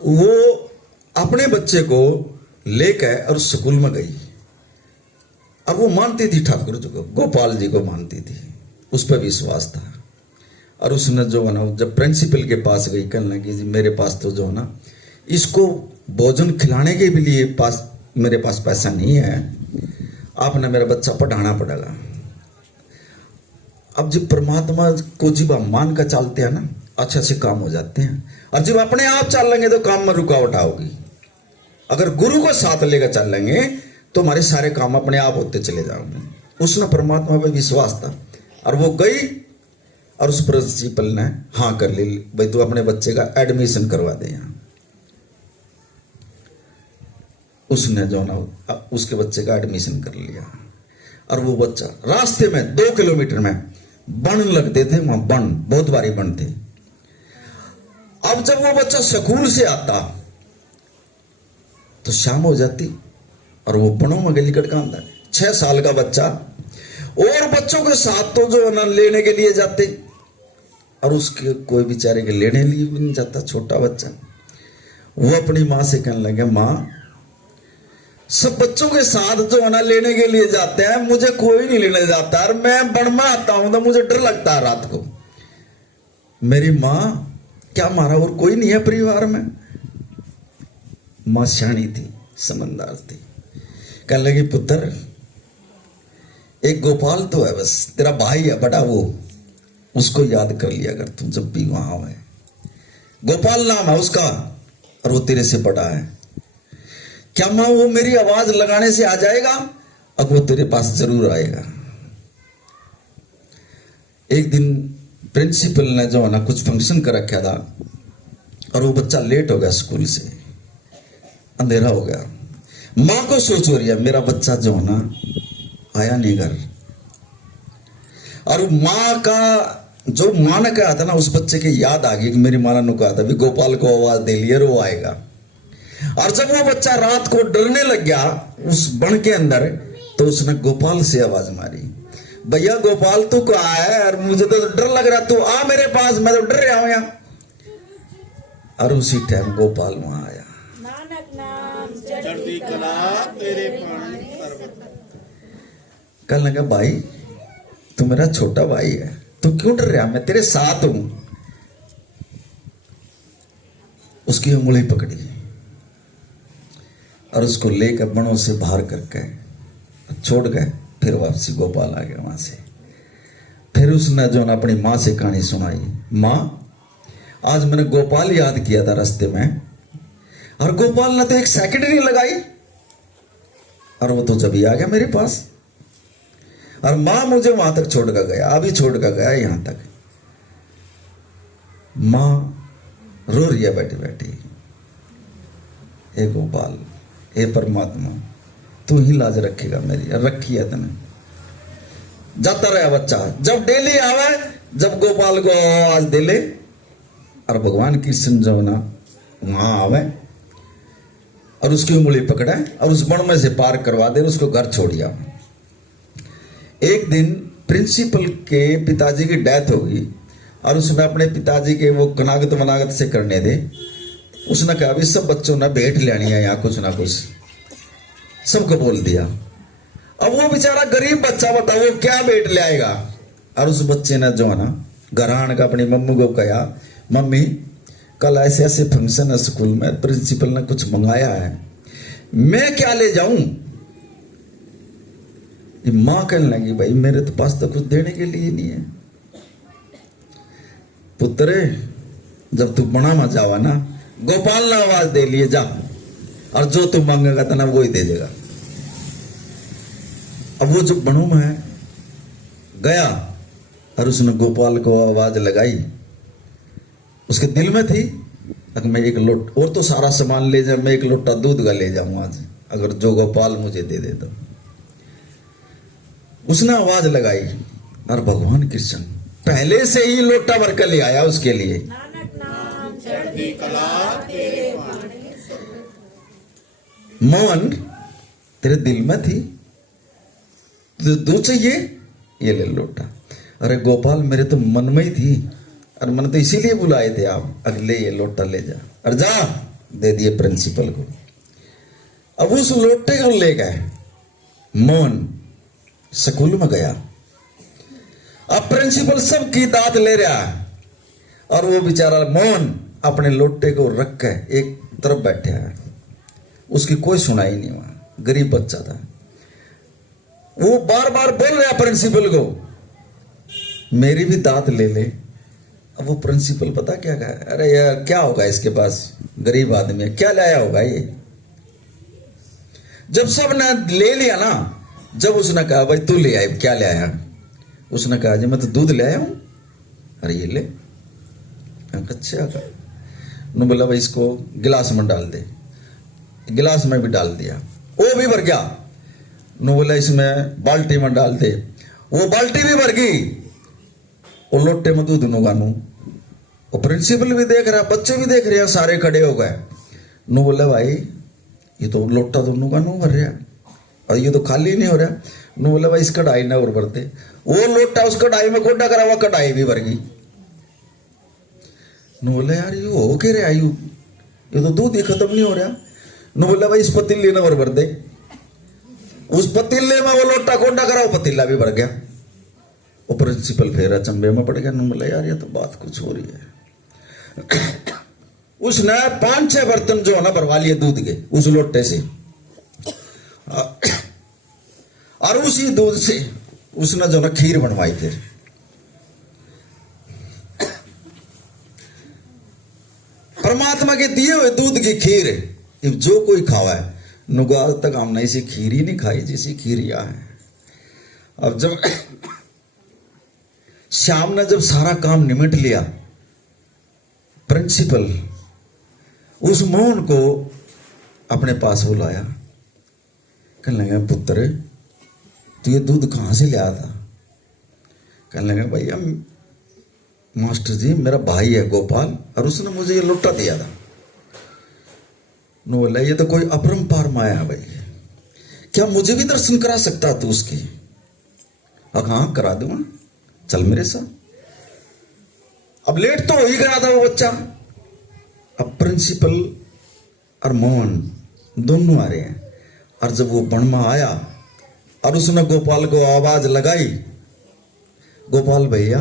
वो अपने बच्चे को लेकर और स्कूल में गई। अब वो मानती थी ठाकुर जी को, गोपाल जी को मानती थी, उस पर विश्वास था। और उसने जो है ना, जब प्रिंसिपल के पास गई, कहने लगी जी मेरे पास तो जो है ना, इसको भोजन खिलाने के भी लिए मेरे पास पैसा नहीं है, आपने मेरा बच्चा पढ़ाना पड़ेगा। अब जब परमात्मा को जब हम मान कर चलते हैं ना, अच्छे से काम हो जाते हैं। और जब अपने आप चल लेंगे तो काम में रुकावट आओगी। अगर गुरु को साथ लेकर चल लेंगे तो हमारे सारे काम अपने आप होते चले जाएंगे। उसने परमात्मा पे विश्वास था, और वो गई और उस प्रिंसिपल ने हाँ कर ली, भाई तू अपने बच्चे का एडमिशन करवा दे यहाँ। उसने जो ना उसके बच्चे का एडमिशन कर लिया। और वो बच्चा रास्ते में 2 किलोमीटर में बन लगते थे, वहां बन बहुत भारी बन थे। अब जब वो बच्चा स्कूल से आता तो शाम हो जाती और वो बनों में गली कटका आता। 6 साल का बच्चा, और बच्चों के साथ तो जो ना लेने के लिए जाते, और उसके कोई बेचारे के लेने लिए भी नहीं जाता, छोटा बच्चा। वो अपनी माँ से कहने लगे, माँ सब बच्चों के साथ जो है ना लेने के लिए जाते हैं, मुझे कोई नहीं लेने जाता, और मैं बन में आता हूं तो मुझे डर लगता है रात को। मेरी माँ क्या हमारा और कोई नहीं है परिवार में? मां सियाणी थी, समझदार थी। कहने लगी, पुत्र एक गोपाल तो है, बस तेरा भाई है बड़ा, वो उसको याद कर लिया अगर तुम जब भी वहां आए। गोपाल नाम है उसका, और वो तेरे से बड़ा है। क्या मां वो मेरी आवाज लगाने से आ जाएगा? अब वो तेरे पास जरूर आएगा। एक दिन प्रिंसिपल ने जो है ना कुछ फंक्शन कर रखा था, और वो बच्चा लेट हो गया स्कूल से, अंधेरा हो गया। मां को सोच हो रही है मेरा बच्चा जो है ना आया नहीं घर। और मां का जो मां ने कहा था ना, उस बच्चे की याद आ गई कि मेरी मां ने कहा था भी गोपाल को आवाज दे लिया, वो आएगा। और जब वो बच्चा रात को डरने लग गया उस बन के अंदर, तो उसने गोपाल से आवाज मारी, भैया गोपाल तू कहाँ है? और मुझे तो डर लग रहा, तू आ मेरे पास, मैं तो डर रहा हूं यहाँ। और उसी टाइम गोपाल वहां आया। नानक नाम चढ़ती कला तेरे पानी पर्वत। कहने लगा, भाई तू मेरा छोटा भाई है, तू क्यों डर रहा? मैं तेरे साथ हूं। उसकी उंगली पकड़ी और उसको लेकर बनों से बाहर करके छोड़ गए। फिर वापसी गोपाल आ गया वहां से। फिर उसने जो ना अपनी माँ से कहानी सुनाई, माँ आज मैंने गोपाल याद किया था रास्ते में, और गोपाल ने तो एक सेकंड नहीं लगाई, और वो तो जब ही आ गया मेरे पास। और माँ मुझे वहां तक छोड़ कर गया, अभी छोड़ कर गया यहां तक। माँ रो रही है बैठी बैठी, हे गोपाल, हे परमात्मा, तू ही लाज रखेगा मेरी, रखी है तने। जाता रहा बच्चा, जब डेली आवे, जब गोपाल को आवाज दे ले, और भगवान कृष्ण जो ना वहां आवे और उसकी उंगली पकड़े और उस बण में से पार करवा दे, उसको घर छोड़िया। एक दिन प्रिंसिपल के पिताजी की डेथ हो गई, और उसने अपने पिताजी के वो कनागत वनागत से करने दे। उसने कहा अभी सब बच्चों ने भेंट लेनी है यहाँ, कुछ ना कुछ सबको बोल दिया। अब वो बेचारा गरीब बच्चा, बताओ वो क्या भेंट ले आएगा? और उस बच्चे ने जो है ना घर आने का अपनी मम्मी को कहा, मम्मी कल ऐसे ऐसे फंक्शन है स्कूल में, प्रिंसिपल ने कुछ मंगाया है, मैं क्या ले जाऊं? ये मां कहने लगी भाई मेरे तो पास तो कुछ देने के लिए नहीं है। पुत्र जब तू बना मत जावा ना, गोपाल ने आवाज दे लिए जा, और जो तू मांगेगा तना वो ही दे देगा। अब वो जो बनू में गया और उसने गोपाल को आवाज लगाई, उसके दिल में थी अगर मैं एक लोट और तो सारा सामान ले जाऊं, मैं एक लोटा दूध का ले जाऊं आज, अगर जो गोपाल मुझे दे दे तो। उसने आवाज लगाई और भगवान कृष्ण पहले से ही लोटा भर कर ले आया उसके लिए। नानक नाम चढ़ती कला तेरे वाणी से। मोहन तेरे दिल में थी, तो दूध चाहिए, ये ले लोटा। अरे गोपाल मेरे तो मन में ही थी, और मैंने तो इसीलिए बुलाए थे आप, अगले ये लोटा ले जा, और जा दे दिए प्रिंसिपल को। अब उस लोटे को ले गए, मोहन स्कूल में गया। अब प्रिंसिपल सबकी दाद ले रहा है, और वो बेचारा मोहन अपने लोटे को रख के एक तरफ बैठा है, उसकी कोई सुनाई नहीं हुआ, गरीब बच्चा था। वो बार बार बोल रहा प्रिंसिपल को मेरी भी दाद ले ले। अब वो प्रिंसिपल पता क्या कहा, अरे यार क्या होगा इसके पास, गरीब आदमी है, क्या लाया होगा ये। जब सब ने ले लिया ना, जब उसने कहा भाई तू ले आया, क्या ले आया? उसने कहा जी मैं तो दूध ले आया हूं। अरे ये ले। अच्छा ने बोला भाई इसको गिलास में डाल दे, गिलास में भी डाल दिया, वो भी भर गया। नु बोला इसमें बाल्टी में डाल दे, वो बाल्टी भी भर गई। वो लोटे में दूध नु गानू, वो प्रिंसिपल भी देख रहा, बच्चे भी देख रहे हैं, सारे खड़े हो गए। नु बोला भाई ये तो लोटा दोनों का नु भर रहा, और ये तो खाली नहीं हो रहा। नु बोला भाई इस कढ़ाई ना और भर दे। वो लोटा उस कढ़ाई में कोडा करा हुआ, कढ़ाई भी भर गई। नु बोला यार ये हो के रे आयु, ये तो दूध ही खत्म नहीं हो रहा। नु बोला भाई इस पतीले ना और भर दे। उस पतीले में वो लोटा कोडा करा, वो पतीला भी भर गया। वो प्रिंसिपल फिर अचंभे में पड़ गया। नु बोला यार ये तो बात कुछ हो रही है। उसने 5-6 बर्तन जो है ना भरवा लिए दूध के उस लोटे से, और उसी दूध से उसने जो ना खीर बनवाई थी। परमात्मा के दिए हुए दूध की खीर जो कोई खावा है, नुगा आज तक हमने ऐसी खीर ही नहीं खाई जैसी खीर यहाँ है। अब जब श्याम ने जब सारा काम निमट लिया, प्रिंसिपल उस मोहन को अपने पास बुलाया। कहने लगा पुत्र तू ये दूध कहां से लाया था? कहने लगा भैया मास्टर जी मेरा भाई है गोपाल, और उसने मुझे ये लोटा दिया था। नो बोला ये तो कोई अपरंपार माया है भाई, क्या मुझे भी दर्शन करा सकता तू उसकी? हाँ करा दूंगा, चल मेरे साथ। अब लेट तो हो ही गया था वो बच्चा। अब प्रिंसिपल और मोहन दोनों आ रहे हैं, और जब वो बणमा आया और उसने गोपाल को आवाज लगाई, गोपाल भैया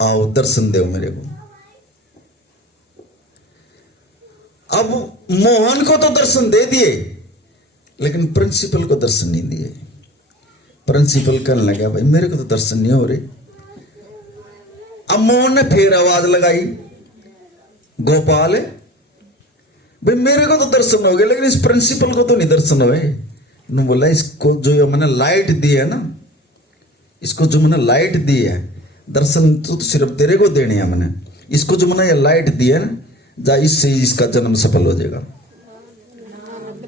आओ दर्शन दो मेरे को। अब मोहन को तो दर्शन दे दिए, लेकिन प्रिंसिपल को दर्शन नहीं दिए। प्रिंसिपल कहने लगा भाई मेरे को तो दर्शन नहीं हो रहे। अब मोहन ने फिर आवाज लगाई, गोपाल भाई मेरे को तो दर्शन हो गए, लेकिन इस प्रिंसिपल को तो नहीं दर्शन हुए। ने बोला इसको जो मैंने लाइट दी है ना, इसको जो मैंने लाइट दी है, दर्शन तो सिर्फ तेरे को देने हैं मैंने, इसको जो मैंने ये लाइट दी है ना, जा इससे इसका जन्म सफल हो जाएगा।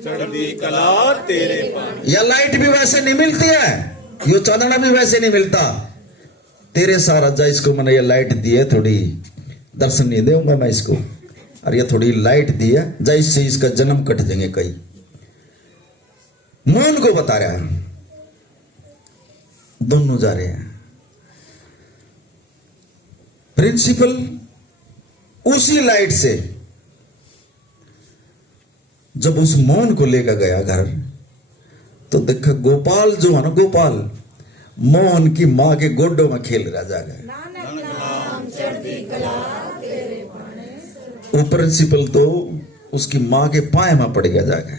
चढ़ती कला तेरे पानी। यह लाइट भी वैसे नहीं मिलती है, यो चांदना भी वैसे नहीं मिलता। तेरे सारा जा इसको मैंने ये लाइट दी है, थोड़ी दर्शन नहीं दूंगा मैं इसको, और ये थोड़ी लाइट दी है, जा इससे इसका जन्म कट जाएंगे कई। मोहन को बता रहा है, दोनों जा रहे हैं। प्रिंसिपल उसी लाइट से जब उस मोहन को लेकर गया घर, तो देखा गोपाल जो है ना, गोपाल मोहन की मां के गोड्डों में खेल रहा जा गया। नानक नाम चढ़ती कला तेरे वाणी वो प्रिंसिपल तो उसकी माँ के पाए में पड़ गया जाके।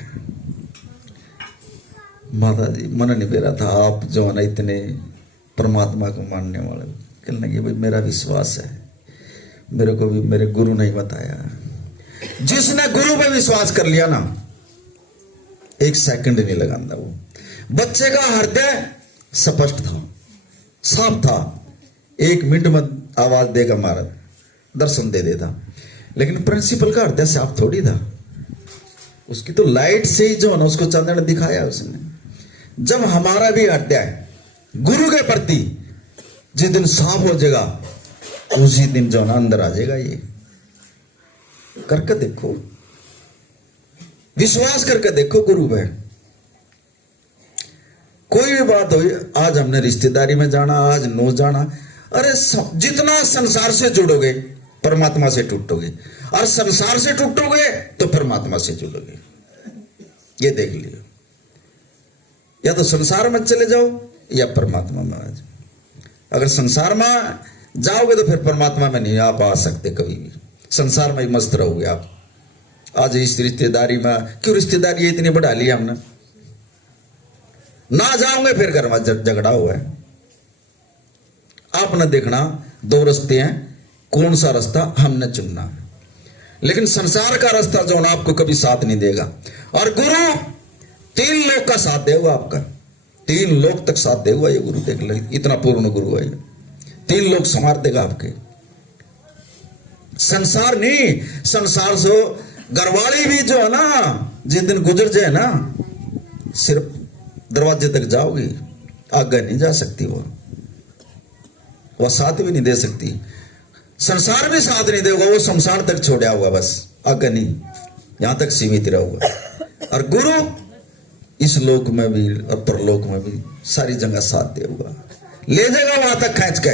माता जी मन नहीं दे रहा था, आप जो है ना इतने परमात्मा को मानने वाले, कहने लगे भाई मेरा विश्वास है, मेरे को भी मेरे गुरु नहीं बताया। जिसने गुरु पे विश्वास कर लिया ना, एक सेकंड नहीं लगाता वो। बच्चे का हृदय स्पष्ट था, साफ था, 1 मिनट में आवाज देगा महाराज, दर्शन दे देता। लेकिन प्रिंसिपल का हृदय साफ थोड़ी था, उसकी तो लाइट से ही जो है ना उसको चंद्र ने दिखाया उसने। जब हमारा भी हृदय गुरु के प्रति जिस दिन साफ हो जाएगा, उसी दिन जो है ना अंदर आ जाएगा। ये करके देखो, विश्वास करके देखो गुरु पे। कोई भी बात हो, आज हमने रिश्तेदारी में जाना, आज नो जाना, अरे जितना संसार से जुड़ोगे परमात्मा से टूटोगे, और संसार से टूटोगे तो परमात्मा से जुड़ोगे। ये देख लियो, या तो संसार में चले जाओ या परमात्मा में आ जाओ। अगर संसार में जाओगे तो फिर परमात्मा में नहीं आप आ सकते कभी भी, संसार में ही मस्त रहोगे आप। आज इस रिश्तेदारी में क्यों रिश्तेदारी इतनी बढ़ा ली हमने, ना जाओगे फिर घर में झगड़ा हुआ है। आपने देखना 2 रास्ते हैं, कौन सा रास्ता हमने चुनना है। लेकिन संसार का रास्ता जो ना आपको कभी साथ नहीं देगा, और गुरु 3 लोक का साथ देगा आपका, 3 लोक तक साथ देगा ये गुरु। देख लो इतना पूर्ण गुरु है, 3 लोक संवार देगा आपके। संसार नहीं, संसार से घरवाली भी जो है ना जिस दिन गुजर जाए ना, सिर्फ दरवाजे तक जाओगी, आगे नहीं जा सकती वो साथ भी नहीं दे सकती। संसार भी साथ नहीं देगा, वो शमशान तक छोड़ा होगा, बस आगे नहीं, यहां तक सीमित रहेगा। और गुरु इस लोक में भी और परलोक में भी सारी जगह साथ देगा, ले जाएगा वहां तक खींच के,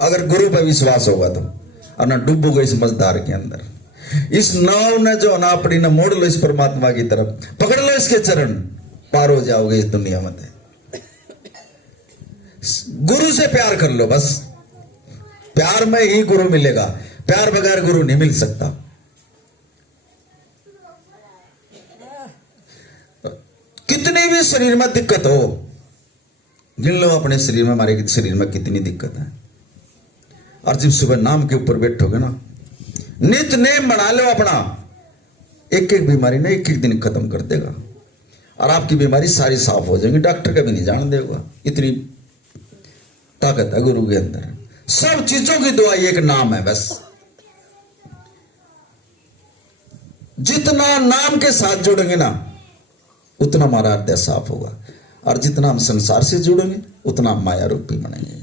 अगर गुरु पर विश्वास होगा तो। और ना डूबोगे इस मझधार के अंदर। इस नाव ने जो ना अपनी ना मोड़ लो इस परमात्मा की तरफ, पकड़ लो इसके चरण, पार हो जाओगे इस दुनिया में। गुरु से प्यार कर लो, बस प्यार में ही गुरु मिलेगा, प्यार बगैर गुरु नहीं मिल सकता। कितनी भी शरीर में दिक्कत हो, गिन लो अपने शरीर में, हमारे शरीर में कितनी दिक्कत है। और जब सुबह नाम के ऊपर बैठोगे ना, नित नेम बना लो अपना, एक एक बीमारी ने एक एक दिन खत्म कर देगा, और आपकी बीमारी सारी साफ हो जाएगी, डॉक्टर का भी नहीं जान देगा। इतनी ताकत है गुरु के अंदर। सब चीजों की दवाई एक नाम है बस। जितना नाम के साथ जुड़ेंगे ना, उतना हमारा हृदय साफ होगा, और जितना हम संसार से जुड़ेंगे उतना हम माया रूपी बनेंगे।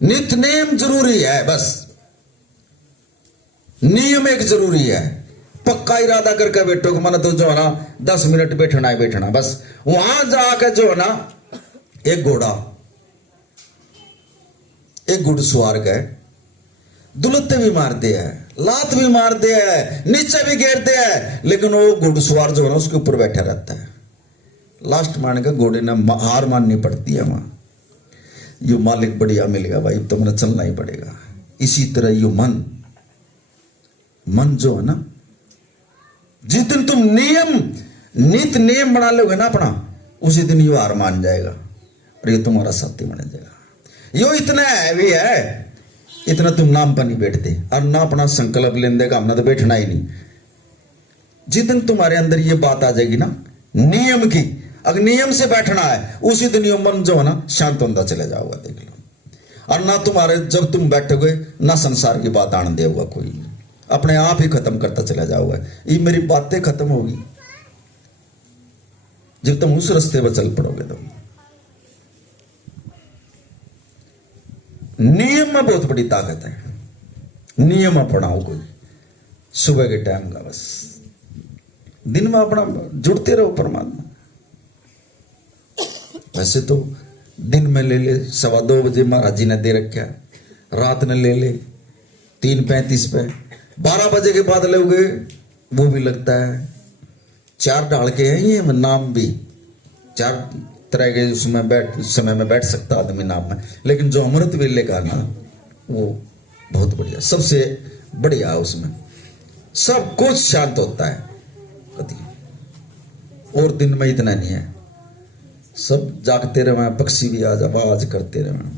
नित नेम जरूरी है, बस नियम एक जरूरी है। पक्का इरादा करके बैठो कि मैंने तो जो है ना 10 मिनट बैठना है, बैठना बस। वहां जाकर जो है ना एक घोड़ा, एक घुड़सवार गए, दुलत्ते भी मारते हैं, लात भी मारते हैं, नीचे भी गिरते हैं, लेकिन वो घुड़सवार जो है ना उसके ऊपर बैठा रहता है। लास्ट मान का घोड़े ने हार माननी पड़ती है वहां। यो मालिक बढ़िया मिल गया भाई, तो मैंने चलना ही पड़ेगा। इसी तरह यो मन जो है ना, जिस दिन तुम नित नियम बना लोगे ना अपना, उसी दिन यो हार मान जाएगा और ये तुम्हारा साथी बन जाएगा। यो इतना हैवी है, इतना तुम नाम पर नहीं बैठते, और ना अपना संकल्प लेने देगा हमने तो बैठना ही नहीं। जिस दिन तुम्हारे अंदर ये बात आ जाएगी ना नियम की, अगर नियम से बैठना है, उसी दिन यो मन जो है ना शांत होता चले जाओगा। देख लो, और ना तुम्हारे जब तुम बैठोगे ना संसार की बात आने देगा कोई, अपने आप ही खत्म करता चला जाओगा। ये मेरी बातें खत्म होगी जब तुम उस रास्ते पर चल पड़ोगे। तो नियम में बहुत बड़ी ताकत है, नियम अपनाओ कोई सुबह के टाइम का, बस दिन में अपना जुड़ते रहो परमात्मा। वैसे तो दिन में ले ले 2:15 बजे महाराज जी ने दे रखा, रात ने ले ले 3:35 पे, 12 बजे के बाद लोगे वो भी लगता है। 4 डाल के हैं ये नाम भी, 4 तरह के उसमें समय में बैठ सकता आदमी नाम में। लेकिन जो अमृत वेले का ना वो बहुत बढ़िया, सबसे बढ़िया उसमें सब कुछ शांत होता है कभी। और दिन में इतना नहीं है, सब जागते रहे, पक्षी भी आज आवाज करते रहे।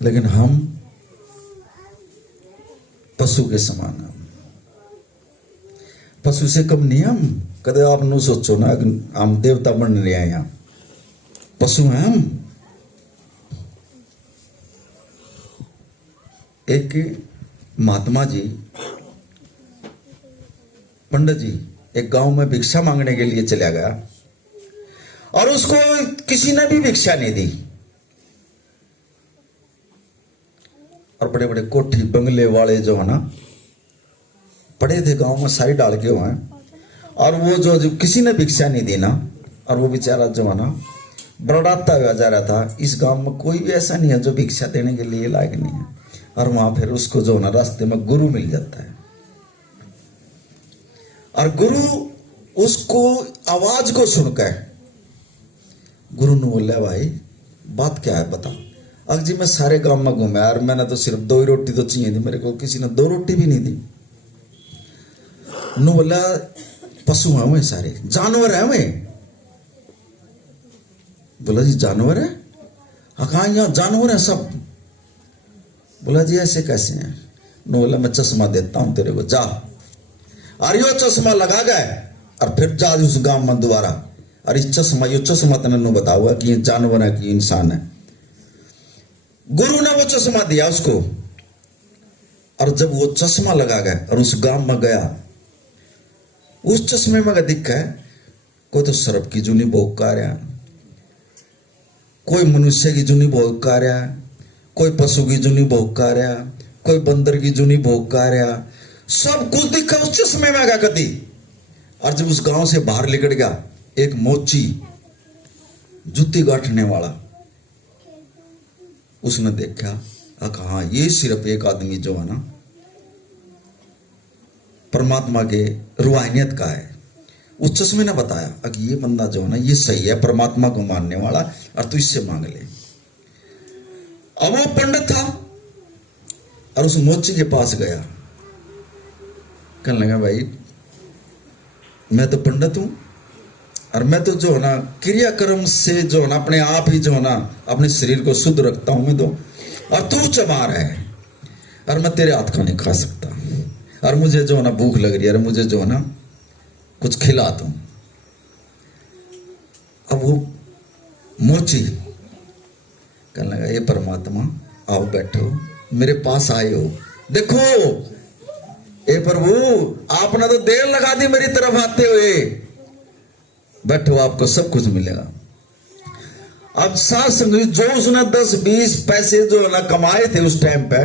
लेकिन हम पशु के समान हैं, पशु से कम नहीं हम। कदे आप नु सोचो ना हम देवता बन रहे हैं, यहाँ पशु हैं हम। एक महात्मा जी, पंडित जी एक गांव में भिक्षा मांगने के लिए चला गया और उसको किसी ने भी भिक्षा नहीं दी। और बड़े बड़े कोठी बंगले वाले जो है ना पड़े थे गांव में, सारी डाल के हुए हैं। और वो जो किसी ने भिक्षा नहीं दी ना, और वो बेचारा जो है ना बड़ाता हुआ जा रहा था। इस गांव में कोई भी ऐसा नहीं है जो भिक्षा देने के लिए लायक नहीं है। और वहां फिर उसको जो है ना रास्ते में गुरु मिल जाता है, और गुरु उसको आवाज को सुनकर गुरु ने बोला, भाई बात क्या है बता। अब जी मैं सारे गांव में घूमा यार, मैंने तो सिर्फ 2 ही रोटी तो चाहिए थी, मेरे को किसी ने 2 रोटी भी नहीं दी। नु बोला पशु है वे, सारे जानवर है वे। बोला जी जानवर है? कहा यहाँ जानवर है सब। बोला जी ऐसे कैसे हैं? नु बोला मैं चश्मा देता हूं तेरे को, जा और यो चश्मा लगा गए और फिर जा उस गांव में दोबारा। और इस चश्मा यो चश्मा तेने बताऊंगा कि ये जानवर है कि इंसान है। गुरु ने वो चश्मा दिया उसको, और जब वो चश्मा लगा गया और उस गांव में गया, उस चश्मे में दिखा है कोई तो सर्प की जूनी भोग का रहा, कोई मनुष्य की जूनी भोग का रहा, कोई पशु की जूनी भोग का रहा, कोई बंदर की जूनी भोग का रहा, सब कुछ दिखा उस चश्मे में कति। और जब उस गांव से बाहर निकल गया, एक मोची जूती गांठने वाला, उसने देखा, कहा ये सिर्फ एक आदमी जो है ना परमात्मा के रूहानियत का है। उस चश्मे ने बताया कि ये बंदा जो है ना ये सही है, परमात्मा को मानने वाला, और तू इससे मांग ले। अब वो पंडित था और उस मोची के पास गया, कहने लगा भाई मैं तो पंडित हूं और मैं तो जो है ना क्रियाक्रम से जो है ना अपने आप ही जो है ना अपने शरीर को शुद्ध रखता हूं मैं तो, और तू चमार है और मैं तेरे हाथ का नहीं खा सकता, और मुझे जो है ना भूख लग रही है और मुझे जो है ना कुछ खिला दो। अब वो मोची कहने लगा ये परमात्मा आओ बैठो, मेरे पास आए हो, देखो ए प्रभु आपने तो देर लगा दी मेरी तरफ आते हुए, बैठो आपको सब कुछ मिलेगा। अब साथ संग जो उसने 10-20 पैसे जो है ना कमाए थे उस टाइम पे,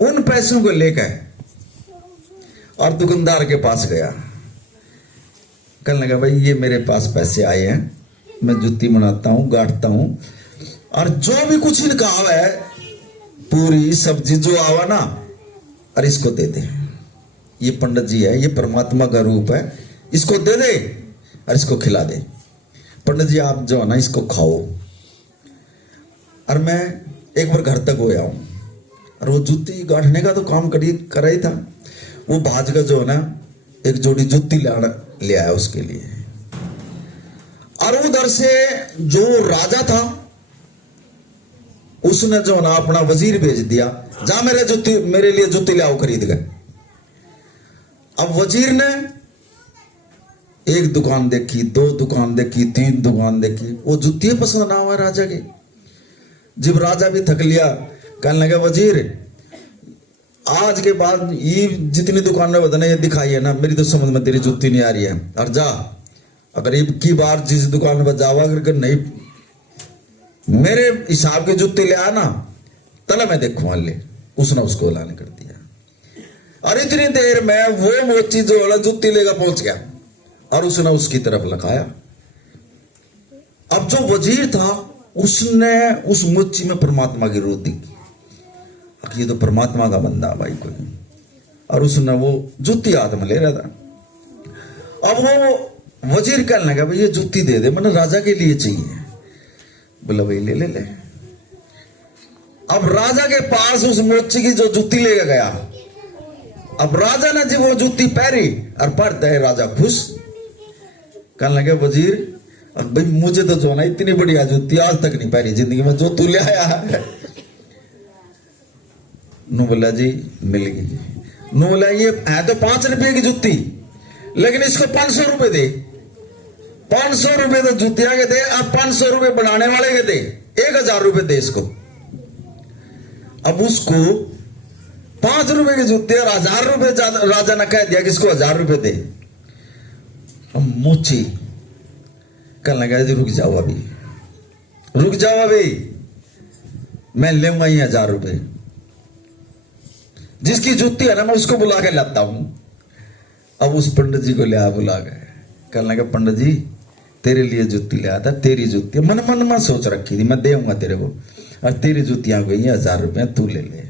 उन पैसों को लेकर और दुकानदार के पास गया, कहने लगा भाई ये मेरे पास पैसे आए हैं, मैं जूती बनाता हूं, गांठता हूं, और जो भी कुछ इनका आवा है पूरी सब्जी जो आवा ना, और इसको दे दे। ये पंडित जी है, ये परमात्मा का रूप है, इसको दे दे और इसको खिला दे। पंडित जी आप जो है ना इसको खाओ। और मैं एक बार घर तक गया हूं, और वो जूती गांठने का तो काम कर ही था। वो भाज का जो है ना एक जोड़ी जूती ले आया उसके लिए, और उधर से जो राजा था उसने जो है ना अपना वजीर भेज दिया, जा मेरे लिए जूती ले आओ खरीद गए। अब वजीर ने एक दुकान देखी, 2 दुकान देखी, 3 दुकान देखी, वो जूती पसंद ना हुआ राजा के। जब राजा भी थक लिया, कहने लगा वजीर आज के बाद ये जितनी दुकानें बताना ये दिखाई है ना, मेरी तो समझ में तेरी जूती नहीं आ रही है, और जा अगर एक की बार जिस दुकान पर जावा अगर नहीं मेरे हिसाब की जूती ले आना तला मैं देखूंगा ले। उसने उसको ऐलान कर दिया, और इतनी देर में वो मोची जो वाला जूती लेकर पहुंच गया और उसने उसकी तरफ लगाया। अब जो वजीर था उसने उस मोची में परमात्मा की रूह देखी, ये तो परमात्मा का बंदा भाई कोई, और उसने वो जूती हाथ में ले रहा था। अब वो वजीर कहने लगा भाई ये जूती दे दे, मैंने राजा के लिए चाहिए। बोला भाई ले ले ले। अब राजा के पास उस मोची की जो जूती लेके गया, अब राजा ने जी वो जूती पहरी और पढ़ता है राजा खुश। कहने लगे वजीर अब भाई मुझे तो जो ना इतनी बढ़िया जूती आज तक नहीं पहरी जिंदगी में, जो तू ले आया है। नु बोला जी मिल गई। नु बोला ये है तो 5 रुपए की जूती, लेकिन इसको 500 रुपए दे। 500 रुपए तो जूतियां के दे, अब 500 रुपए बनाने वाले के दे, 1000 रुपए दे इसको। अब उसको 5 रुपए की जूती और 1000 रुपए राजा ने कह दिया कि इसको 1000 रुपए दे। अब मोची कहने लगा जी रुक जाओ अभी, रुक जाओ अभी, मैं लूंगा ही 1000 रुपए। जिसकी जूती है ना मैं उसको बुला के लाता हूं। अब उस पंडित जी को ले आ बुला गए। कहने लगा पंडित जी तेरे लिए जूती ले आया था, तेरी जूती मन मन में सोच रखी थी मैं देऊंगा तेरे को, और तेरी जूतियां गई 1000 रुपए तू ले ले।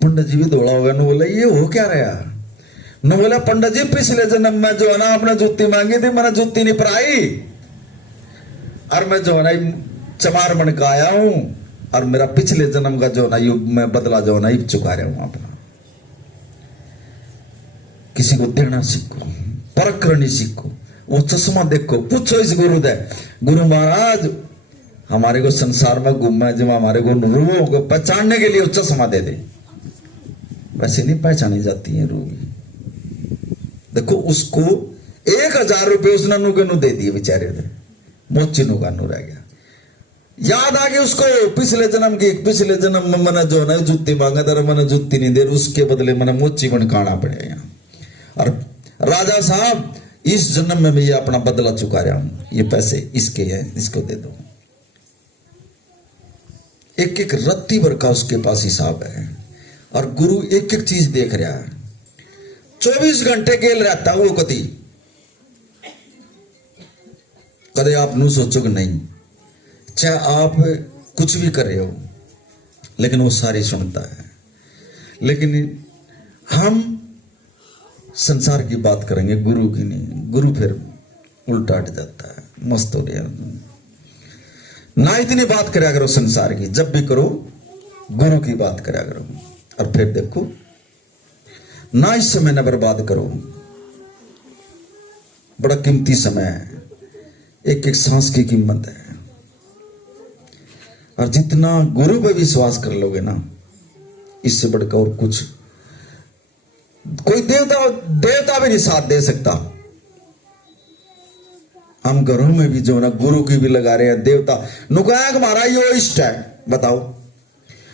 पंडित जी भी दौड़ा होगा। न बोला ये हो क्या रहा। न बोला पंडित जी पिछले जन्म में जो है ना आपने जूती मांगी थी, मैंने जूती नहीं पराई, और मैं जो है ना चमार बन का आया हूं, और मेरा पिछले जन्म का जो ना युग में बदला जो ना युग चुका रहा हूं अपना। किसी को देना सीखो, परख करनी सीखो। वो चश्मा देखो, पूछो इस गुरुदेव, गुरु महाराज हमारे को संसार में घूमना जब हमारे को रूहों को पहचानने के लिए वो चश्मा दे दे। वैसे नहीं पहचानी जाती है रूह। देखो उसको 1000 रुपए उस नन्नू के नु दे दिए बेचारे ने, मोची नु का नु रह गया। याद आ गया उसको पिछले जन्म में मैंने जो ना जूती मांगा था, मैंने जूती नहीं दे, उसके बदले मैंने मोची बन खाना पड़ेगा। और राजा साहब इस जन्म में मैं ये अपना बदला चुका रहा हूं, ये पैसे इसके हैं, इसको दे दो। एक एक रत्ती भर का उसके पास हिसाब है, और गुरु एक एक चीज देख रहा है। 24 घंटे केल रहता वो कति कदे आप नू सोचो कि नहीं, चाहे आप कुछ भी कर रहे हो, लेकिन वो सारी सुनता है। लेकिन हम संसार की बात करेंगे, गुरु की नहीं। गुरु फिर उल्टा हट जाता है, मस्त हो गया। ना इतनी बात करा करो संसार की, जब भी करो गुरु की बात करा करो। और फिर देखो ना इस समय न बर्बाद करो, बड़ा कीमती समय है, एक एक सांस की कीमत है। और जितना गुरु पे विश्वास कर लोगे ना, इससे बढ़कर और कुछ कोई देवता भी नहीं साथ दे सकता। हम घरों में भी जो ना गुरु की भी लगा रहे हैं, देवता नुकाया हमारा यो इष्ट है, बताओ।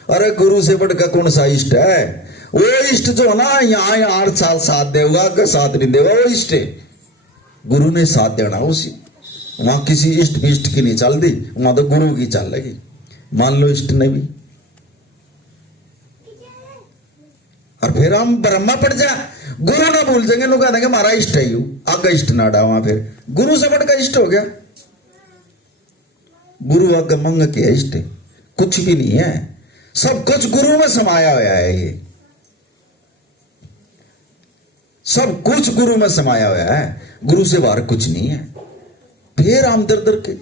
अरे गुरु से बढ़कर कौन सा इष्ट है। वो इष्ट जो ना यहाँ 8 साल साथ देगा, अगर साथ नहीं देगा वो इष्ट है। गुरु ने साथ देना उसी, वहां किसी इष्ट की नहीं चल दी, वहां तो गुरु की चल लगी। मान लो इष्ट ने भी, और फिर हम ब्रह्मा पड़ जा, गुरु ना भूल जाएंगे, लोग कह देंगे हमारा इष्ट है यू, आगे इष्ट ना डावा। फिर गुरु से बढ़कर इष्ट हो गया। गुरु आगे मंग के इष्ट कुछ भी नहीं है, सब कुछ गुरु में समाया हुआ है। ये सब कुछ गुरु में समाया हुआ है, गुरु से बाहर कुछ नहीं है। फिर हम दर दर के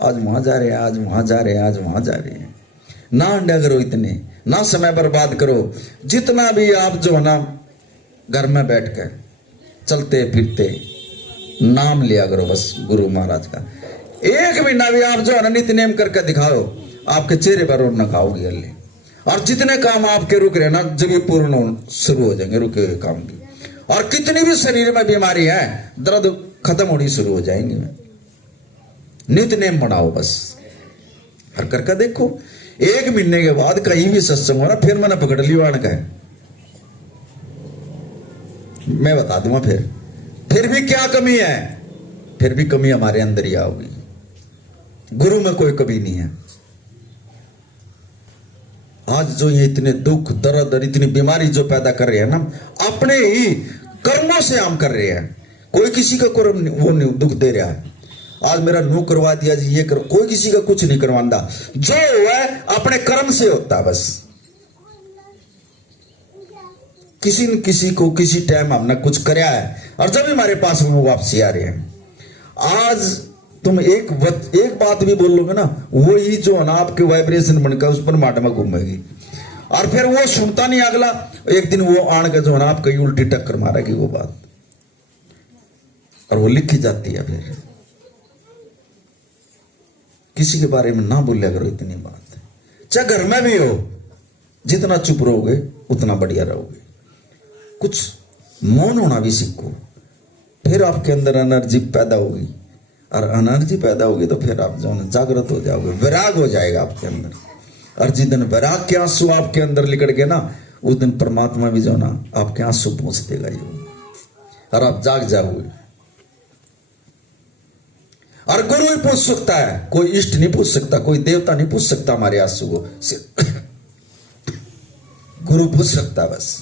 आज वहां जा रहे हैं, आज वहां जा रहे हैं, आज वहां जा रहे हैं। ना अंडा करो इतने, ना समय बर्बाद करो। जितना भी आप जो है ना घर में बैठ कर चलते फिरते नाम लिया करो बस गुरु महाराज का। 1 महीना भी आप जो है ना नित्य करके दिखाओ, आपके चेहरे पर रोना खाओगी अल्ले। और जितने काम आपके रुक रहे ना, जब पूर्ण शुरू हो जाएंगे रुके हुए काम भी। और कितनी भी शरीर में बीमारी है, दर्द खत्म होनी शुरू हो जाएंगी। नित्य नेम बनाओ बस, और करके देखो। 1 महीने के बाद कहीं भी सत्संग हो ना, फिर मैंने पकड़ लिया का है, मैं बता दूंगा। फिर भी क्या कमी है, फिर भी कमी हमारे अंदर ही आओगी। गुरु में कोई कमी नहीं है। आज जो ये इतने दुख दर्द और इतनी बीमारी जो पैदा कर रहे हैं ना, अपने ही कर्मों से हम कर रहे हैं। कोई किसी का कर्म वो नहीं दुख दे रहा है। आज मेरा नू करवा दिया जी, ये करो, कोई किसी का कुछ नहीं करवाता। जो हुआ है अपने कर्म से होता है बस। किसी न किसी को किसी टाइम हमने कुछ कराया है और जब हमारे पास वो वापसी आ रहे हैं। आज तुम एक बात भी बोल लोगे ना, वो ही जो है ना आपके वाइब्रेशन बनकर उस पर माट में घूमेगी और फिर वो सुनता नहीं अगला, एक दिन वो आण के जो है ना आप कहीं उल्टी टक्कर मारेगी वो बात, और वो लिखी जाती है। फिर किसी के बारे में ना बोलिया करो इतनी बात, चाहे घर में भी हो, जितना चुप रहोगे उतना बढ़िया रहोगे। कुछ मौन होना भी सीखो, फिर आपके अंदर एनर्जी पैदा होगी, और एनर्जी पैदा होगी तो फिर आप जो है जागृत हो जाओगे, वैराग हो जाएगा आपके अंदर। और जिस दिन वैराग के आंसू आपके अंदर लिकड़ गए ना, उस दिन परमात्मा भी जो ना आपके आंसू पहुंच देगा ये, और आप जाग जाओगे। और गुरु ही पूछ सकता है, कोई इष्ट नहीं पूछ सकता, कोई देवता नहीं पूछ सकता हमारे आंसू को, गुरु पूछ सकता बस।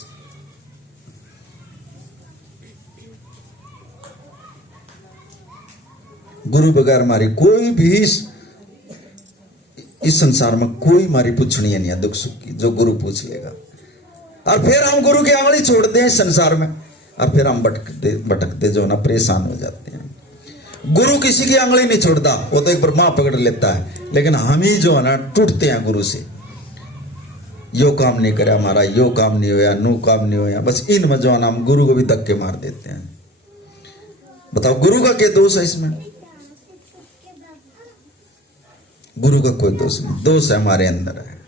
गुरु बगैर हमारी कोई भी इस संसार में कोई हमारी पूछनी नहीं है दुख सुख की, जो गुरु पूछ लेगा। और फिर हम गुरु की आंगली छोड़ दें इस संसार में, और फिर हम भटकते जो ना परेशान हो जाते हैं। गुरु किसी की आंगली नहीं छोड़ता, वो तो एक बार मां पकड़ लेता है, लेकिन हम ही जो है ना टूटते हैं गुरु से। यो काम नहीं करे हमारा, यो काम नहीं होया, नो काम नहीं होया, बस इन जो है ना हम गुरु को भी धक्के मार देते हैं। बताओ गुरु का क्या दोष है इसमें? गुरु का कोई दोष नहीं, दोष है हमारे अंदर है।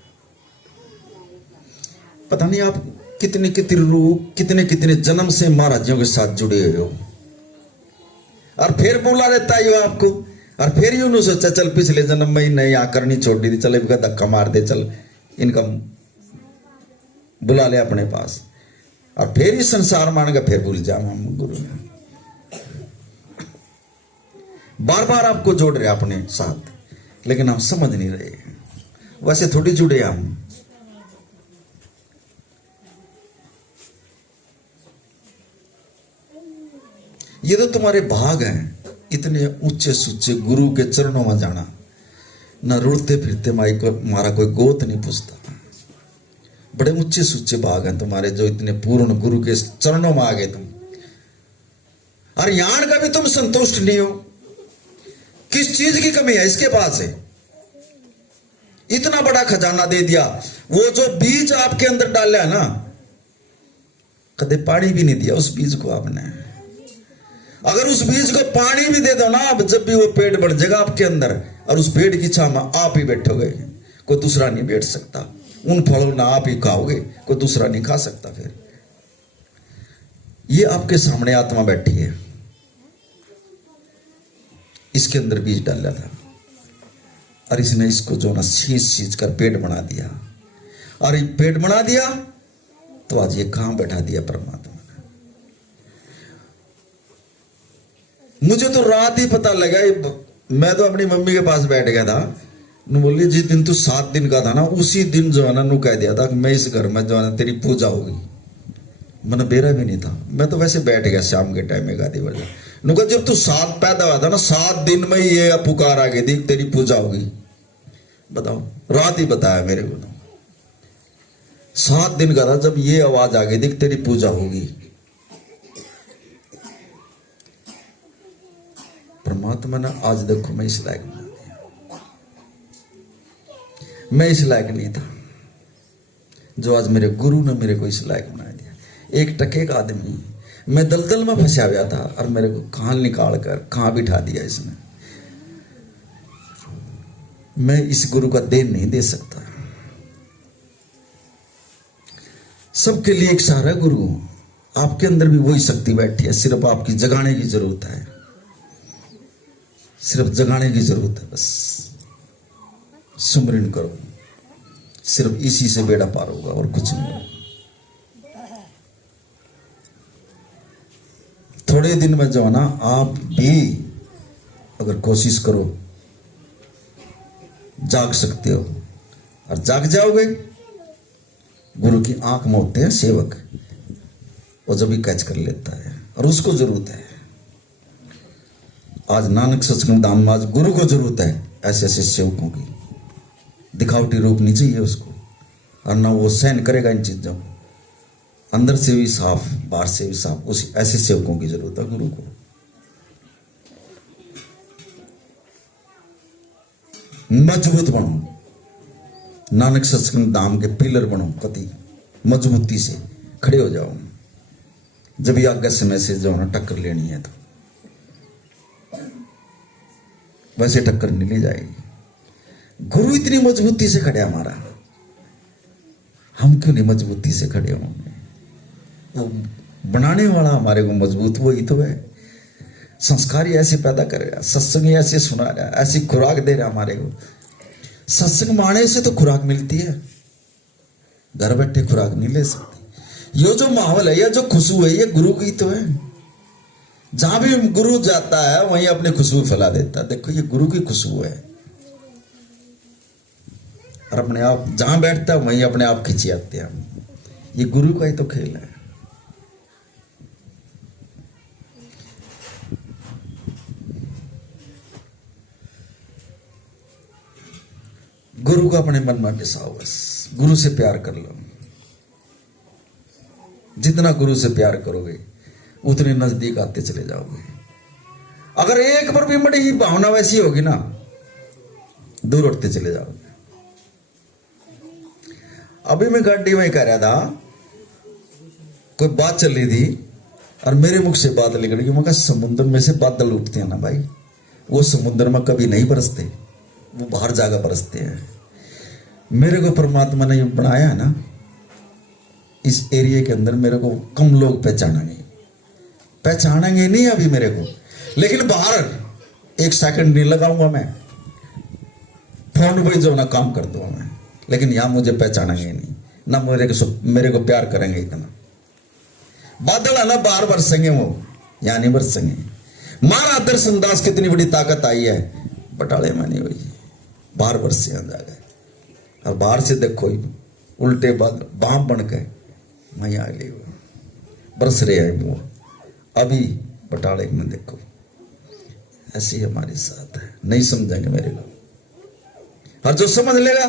पता नहीं आप कितने कितने रूप, कितने कितने जन्म से महाराजों के साथ जुड़े हुए हो, और फिर बोला रहता है यो आपको, और फिर यूं सोचा चल पिछले जन्म में ही नहीं आकर नहीं छोड़ दी थी, चल इनका धक्का मार दे, चल इनका बुला ले अपने पास, और फिर इस संसार मान का फिर भूल जाओ हम गुरु ने। बार बार आपको जोड़ रहे अपने साथ, लेकिन हम समझ नहीं रहे, वैसे थोड़ी जुड़े हम। ये तो तुम्हारे भाग हैं, इतने ऊंचे सुच्चे गुरु के चरणों में जाना, न रुड़ते फिरते माई को हमारा कोई गोत नहीं पूछता। बड़े ऊंचे सुच्चे भाग हैं तुम्हारे, जो इतने पूर्ण गुरु के चरणों में आ गए तुम। और यान का भी तुम संतुष्ट नहीं हो, किस चीज की कमी है इसके पास है? इतना बड़ा खजाना दे दिया, वो जो बीज आपके अंदर डाला है ना, कदे पानी भी नहीं दिया उस बीज को आपने। अगर उस बीज को पानी भी दे दो ना, अब जब भी वो पेड़ बढ़ जाएगा आपके अंदर, और उस पेड़ की छांव में आप ही बैठोगे, कोई दूसरा नहीं बैठ सकता। उन फलों ना आप ही खाओगे, कोई दूसरा नहीं खा सकता। फिर ये आपके सामने आत्मा बैठी है, इसके अंदर बीज डाला था, और इसने इसको जो ना सींच कर पेड़ बना दिया, और ये पेड़ बना दिया तो आज ये कहां बैठा दिया परमात्मा ने। मुझे तो रात ही पता लगा, मैं तो अपनी मम्मी के पास बैठ गया था, बोली जिस दिन तू 7 दिन का था ना, उसी दिन जो है ना नु कह दिया था कि मैं इस घर में जो है ना तेरी पूजा होगी। मैंने बेरा भी नहीं था, मैं तो वैसे बैठ गया शाम के टाइम में गादी बजा। नुका जब तू 7 पैदा हुआ था ना, 7 दिन में ये पुकार आ गई थी तेरी पूजा होगी। बताओ, रात ही बताया मेरे को, 7 दिन का था जब ये आवाज आ गई थी तेरी पूजा होगी। परमात्मा ने आज देखो मैं इस लायक बना दिया, मैं इस लायक नहीं था, जो आज मेरे गुरु ने मेरे को इस लायक बना दिया। एक टके का आदमी, मैं दलदल में फंसा हुआ था, और मेरे को कहां निकाल कर कहां बिठा दिया इसने। मैं इस गुरु का देन नहीं दे सकता। सबके लिए एक सहारा गुरु, आपके अंदर भी वही शक्ति बैठी है, सिर्फ आपकी जगाने की जरूरत है, सिर्फ जगाने की जरूरत है। बस सुमरन करो, सिर्फ इसी से बेड़ा पार होगा और कुछ नहीं होगा। थोड़े दिन में जो है ना, आप भी अगर कोशिश करो जाग सकते हो, और जाग जाओगे। गुरु की आंख में होते हैं सेवक, वो जब भी कैच कर लेता है, और उसको जरूरत है। आज नानक सचखंड धाम में आज गुरु को जरूरत है, ऐसे ऐसे सेवकों की। दिखावटी रूप नहीं चाहिए उसको, और ना वो सहन करेगा इन चीजों को। अंदर से भी साफ, बाहर से भी साफ, उस ऐसे सेवकों की जरूरत है गुरु को। मजबूत बनो, नानक सत्संग धाम के पिलर बनो, पति मजबूती से खड़े हो जाओ। जब ये आगे समय से जो ना टक्कर लेनी है तो वैसे टक्कर नहीं ली जाएगी। गुरु इतनी मजबूती से खड़े हमारा, हम क्यों नहीं मजबूती से खड़े होंगे? वो बनाने वाला हमारे को मजबूत वही तो है। संस्कार ही ऐसे पैदा करेगा, सत्संग ही ऐसे सुना रहा है, ऐसी खुराक दे रहा हमारे को। सत्संग माने से तो खुराक मिलती है, घर बैठे खुराक नहीं ले सकते। ये जो माहौल है, ये जो खुशबू है, ये गुरु की तो है। जहां भी गुरु जाता है वहीं अपनी खुशबू फैला देता है। देखो ये गुरु की खुशबू है, और अपने आप जहां बैठता है वहीं अपने आप खिंची आते हैं। ये गुरु का ही तो खेल है। गुरु को अपने मन में बिसाओ, बस गुरु से प्यार कर लो। जितना गुरु से प्यार करोगे उतने नजदीक आते चले जाओगे। अगर एक बार भी बड़ी ही भावना वैसी होगी ना, दूर उठते चले जाओगे। अभी मैं गाड़ी में कह रहा था, कोई बात चल रही थी और मेरे मुख से बात निकल गई। मैं कहा समुद्र में से बादल उठते हैं ना भाई, वो समुद्र में कभी नहीं बरसते, वो बाहर जाकर बरसते हैं। मेरे को परमात्मा ने बनाया है ना, इस एरिया के अंदर मेरे को कम लोग पहचानेंगे नहीं अभी मेरे को, लेकिन बाहर एक सेकंड नहीं लगाऊंगा मैं, फोन पे जो ना काम कर दूंगा मैं, लेकिन यहां मुझे पहचानेंगे नहीं ना, मेरे को प्यार करेंगे इतना। बादल है ना बाहर बरसेंगे, वो यहां नहीं बरसेंगे। मारा दर्शन दास कितनी बड़ी ताकत आई है, बटाले में नहीं हुई, बाहर बरसे आ गए। और बाहर से देखो उल्टे बादल बाम बन के वहीं आ गए, बरस रहे हैं वो अभी बटाले में। देखो ऐसी हमारे साथ है, नहीं समझेंगे मेरे लोग, और जो समझ लेगा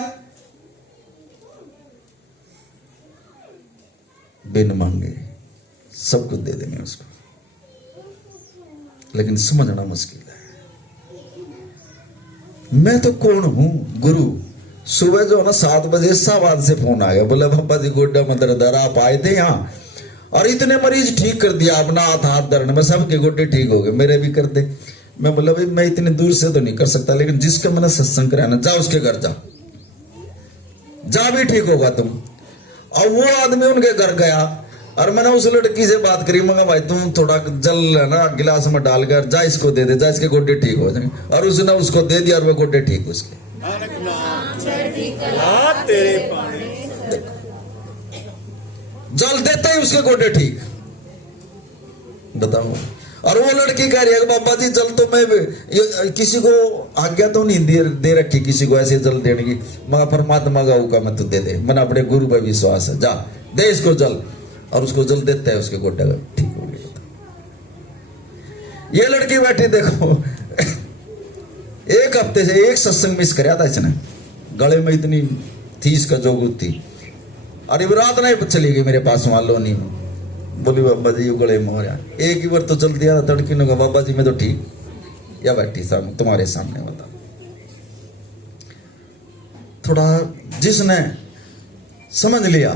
बिन मांगे सब कुछ दे देंगे उसको, लेकिन समझना मुश्किल है। मैं तो कौन हूं? गुरु। सुबह जो ना 7 बजे शाहबाद से फोन आ गया, बोले बाबा जी गोड्डा में दर्द, आप आए थे यहाँ और इतने मरीज ठीक कर दिया, अपना हाथ दर्द में सबके गोड्डे ठीक हो गए, मेरे भी कर दे। मैं बोला भाई मैं इतनी दूर से तो नहीं कर सकता, लेकिन जिसका मैंने सत्संग कराना, जा उसके घर जा, जा भी ठीक होगा तुम। और वो आदमी उनके घर गया और मैंने उस लड़की से बात करी, मगर भाई तुम थोड़ा जल है ना गिलास में डालकर जा इसको दे दे, जा इसके गोड्डे ठीक हो जाएंगे। और उसने उसको दे दिया और वो गोड्डे ठीक उसके। नानक नाम चढ़ती कला तेरे पाने। जल देते ही उसके गोड्डे ठीक, बताओ। और वो लड़की कह रही है बाबा जी जल तो मैं किसी को आज्ञा तो नहीं दे रखी किसी को ऐसे जल देने की, मगर परमात्मा का हुक्म है तो दे दे, मैंने अपने गुरु पर विश्वास है, जा दे इसको जल। और उसको जल देता है, उसके गोड्डे ठीक हो गया। ये लड़की बैठी देखो, एक हफ्ते से एक सत्संग मिस कराया था इसने, गले में इतनी थी इसका जोगुत थी। और ये रात नहीं चली गई मेरे पास वहां लोनी में, बोली बाबा जी ये गले में हो रहा। एक ही बार तो चल दिया था, तड़की ने कहा बाबा जी मैं तो ठीक, या बैठी सामने तुम्हारे सामने बता। थोड़ा जिसने समझ लिया,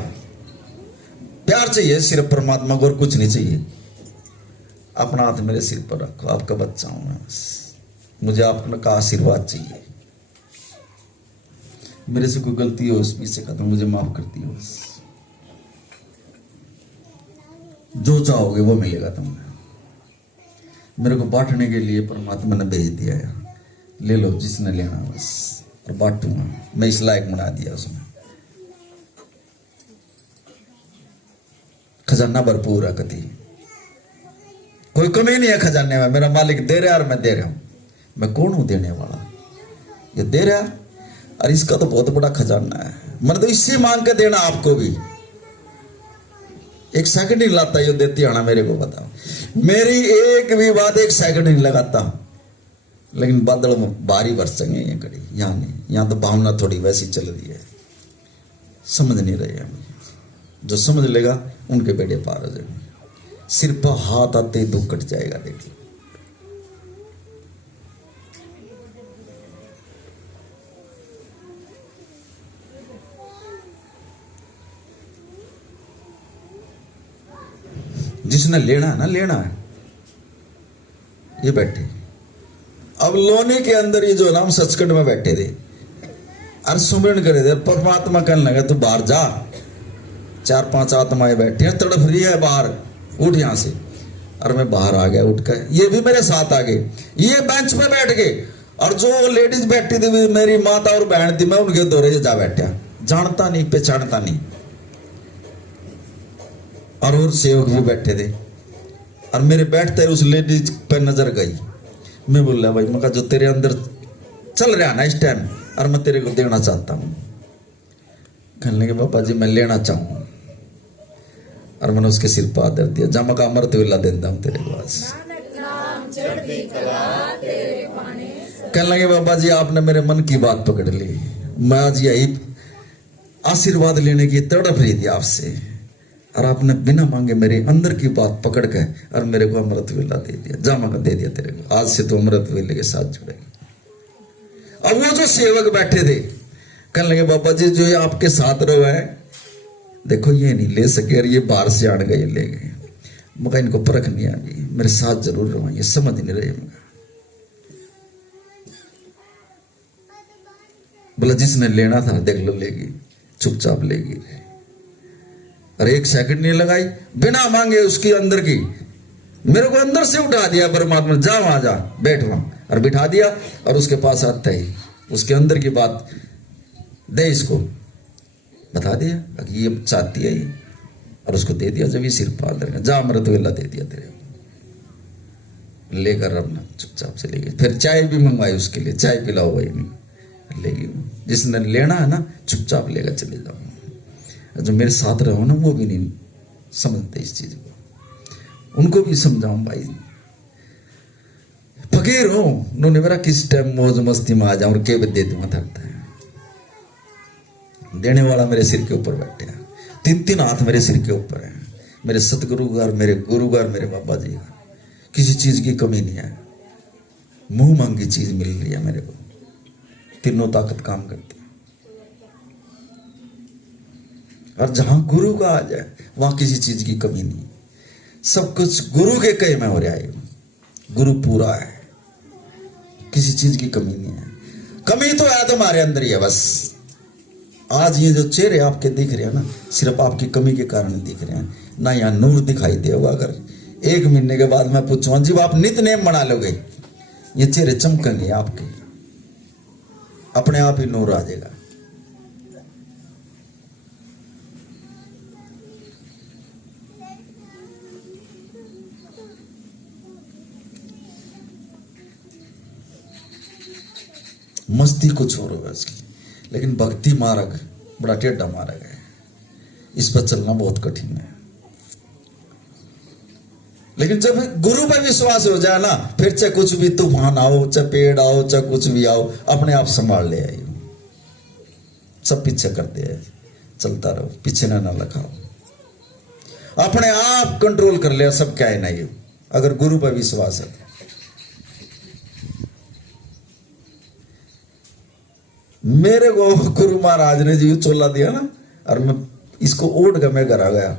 प्यार चाहिए सिर्फ परमात्मा को और कुछ नहीं चाहिए। अपना हाथ मेरे सिर पर रखो, आपका बच्चा हूं मैं, बस मुझे आपका आशीर्वाद चाहिए। मेरे से कोई गलती हो उस पीछे का तो मुझे माफ करती हो, बस जो चाहोगे वो मिलेगा तुम्हें। मेरे को बांटने के लिए परमात्मा ने भेज दिया है, ले लो जिसने लेना बस, और बांटूंगा मैं, इस लायक बना दिया उसने। खजाना भरपूर है, कभी कोई कमी नहीं है खजाने में। मेरा मालिक दे रहा है और मैं दे रहा हूं। मैं कौन हूं देने वाला? ये दे रहा, और इसका तो बहुत बड़ा खजाना है। मैंने तो इससे मांग के देना आपको भी, एक सेकंड नहीं लाता ये देती आना मेरे को, बताओ। मेरी एक भी बात एक सेकंड नहीं लगाता, लेकिन बादल बारी बरसेंगे ये कड़ी, यहाँ नहीं। यहाँ तो भावना थोड़ी वैसी चल रही है, समझ नहीं रही है। जो समझ लेगा उनके बेड़े पार हो जाएंगे। सिर पर हाथ आते ही दुख कट जाएगा। देखिए जिसने लेना है ना, लेना है, ये बैठे। अब लोने के अंदर ये जो नाम सचखंड में बैठे थे और सुमिरन करे थे, परमात्मा कहने लगा तू बाहर जा। 4-5 आत्माएं बैठी हैं, तड़प रही है बाहर, उठ यहां से। और मैं बाहर आ गया उठ कर, ये भी मेरे साथ आ गए, ये बेंच पे बैठ गए। और जो लेडीज बैठी थी मेरी माता और बहन थी, मैं उनके दौरे जा बैठा, जानता नहीं पहचानता नहीं। और सेवक भी बैठे थे और मेरे बैठते उस लेडीज पर नजर गई। मैं बोला भाई, मैं कहा जो तेरे अंदर चल रहा ना इस टाइम, और मैं तेरे को देना चाहता हूं। कहने लगे बाबा जी मैं लेना चाहूँ। और मैंने उसके सिर पर आदर दिया, जमा का अमृत वेला देता हूं तेरे पास। कहने लगे बाबा जी आपने मेरे मन की बात पकड़ ली, मैं आज यही आशीर्वाद लेने की तड़प रही थी आपसे, और आपने बिना मांगे मेरे अंदर की बात पकड़ के और मेरे को अमृत वेला दे दिया, जामा का दे दिया तेरे को। आज से तो अमृत वेले के साथ जुड़ेगा। अब वो जो सेवक बैठे थे कहने लगे बाबा जी जो ये आपके साथ रहो है, देखो ये नहीं ले सके और ये बाहर से आने गए ले गए, मगर इनको परख नहीं आ गई, मेरे साथ जरूर रहो, ये समझ नहीं रहे। बोला जिसने लेना था देख लो लेगी, चुपचाप लेगी। और 1 सेकंड नहीं लगाई, बिना मांगे उसकी अंदर की, मेरे को अंदर से उठा दिया परमात्मा, जा वहां जा बैठ वहां, और बिठा दिया। और उसके पास आता ही उसके अंदर की बात दे, इसको बता दिया कि ये चाहती है ये, और उसको दे दिया। जब ये सिर पर अंदर जा अमृत वेला दे दिया तेरे को, लेकर अपना चुपचाप चले गए। फिर चाय भी मंगवाई उसके लिए, चाय पिलाओ भाई, नहीं लेगी। जिसने लेना है ना चुपचाप लेकर चले जाओ। जो मेरे साथ रहो ना वो भी नहीं समझते इस चीज को, उनको भी समझाऊं भाई फकीर हो, उन्होंने मेरा किस टाइम मौज मस्ती में आ जाऊं और के दे दूंगा, थकता है। देने वाला मेरे सिर के ऊपर बैठे हैं, 3-3 हाथ मेरे सिर के ऊपर है, मेरे सतगुरु का, मेरे गुरु का, मेरे बाबा जी का। किसी चीज की कमी नहीं है, मुंह मांगी चीज मिल रही है मेरे को, तीनों ताकत काम करती है। और जहां गुरु का आ जाए वहां किसी चीज की कमी नहीं, सब कुछ गुरु के कहे में हो रहा है। गुरु पूरा है, किसी चीज की कमी नहीं है। कमी तो है तुम्हारे अंदर ही है बस। आज ये जो चेहरे आपके दिख रहे हैं ना, सिर्फ आपकी कमी के कारण दिख रहे हैं ना। यहाँ नूर दिखाई देगा। अगर 1 महीने के बाद मैं पूछूंगा जब आप नित्य-नेम बना लोगे, ये चेहरे चमकेंगे आपके, अपने आप ही नूर आ जाएगा। मस्ती कुछ और होगा इसकी, लेकिन भक्ति मार्ग बड़ा टेढ़ा मार्ग है, इस पर चलना बहुत कठिन है। लेकिन जब गुरु पर विश्वास हो जाए ना, फिर चाहे कुछ भी तूफान आओ, चाहे पेड़ आओ, चाहे कुछ भी आओ, अपने आप संभाल ले आई। सब पीछे करते हैं, चलता रहो, पीछे ना लगाओ, अपने आप कंट्रोल कर लिया, सब क्या है ना ये, अगर गुरु पर विश्वास है। मेरे को गुरु महाराज ने जी चोला दिया ना, और मैं इसको ओढ़ कर मैं घर आ गया।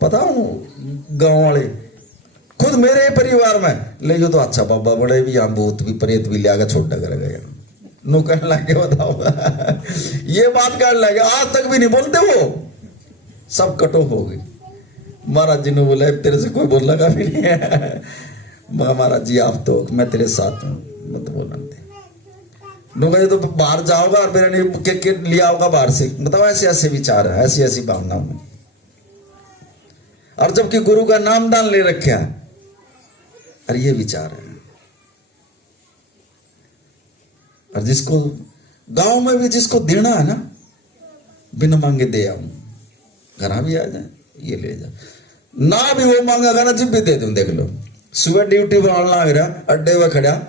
पता हूं गांव वाले खुद मेरे परिवार में ले जो तो अच्छा बाबा बड़े भी, यहाँ भूत भी प्रेत भी लिया छोड़ कर गए। नो कहने लगे बताओ ये बात कहने लगे, आज तक भी नहीं बोलते वो, सब कटो हो गई। महाराज जी ने बोला तेरे से कोई बोलना का भी नहीं है। महाराज जी आप तो, मैं तेरे साथ हूँ, मत बोलना दे। नुका तो बाहर जाओगा और मेरा नहीं के लिया होगा बाहर से, बताओ ऐसे ऐसे विचार है, ऐसी ऐसी भावना में। और जबकि गुरु का नाम दान ले रखा है, और ये विचार है। और जिसको गांव में भी जिसको देना है ना, बिना मांगे दे आऊं, घर भी आ जाए ये ले जा, ना भी वो मांगा ना जब भी दे दूं। देख लो सुबह ड्यूटी पर आना लग रहा, अड्डे में खड़ा,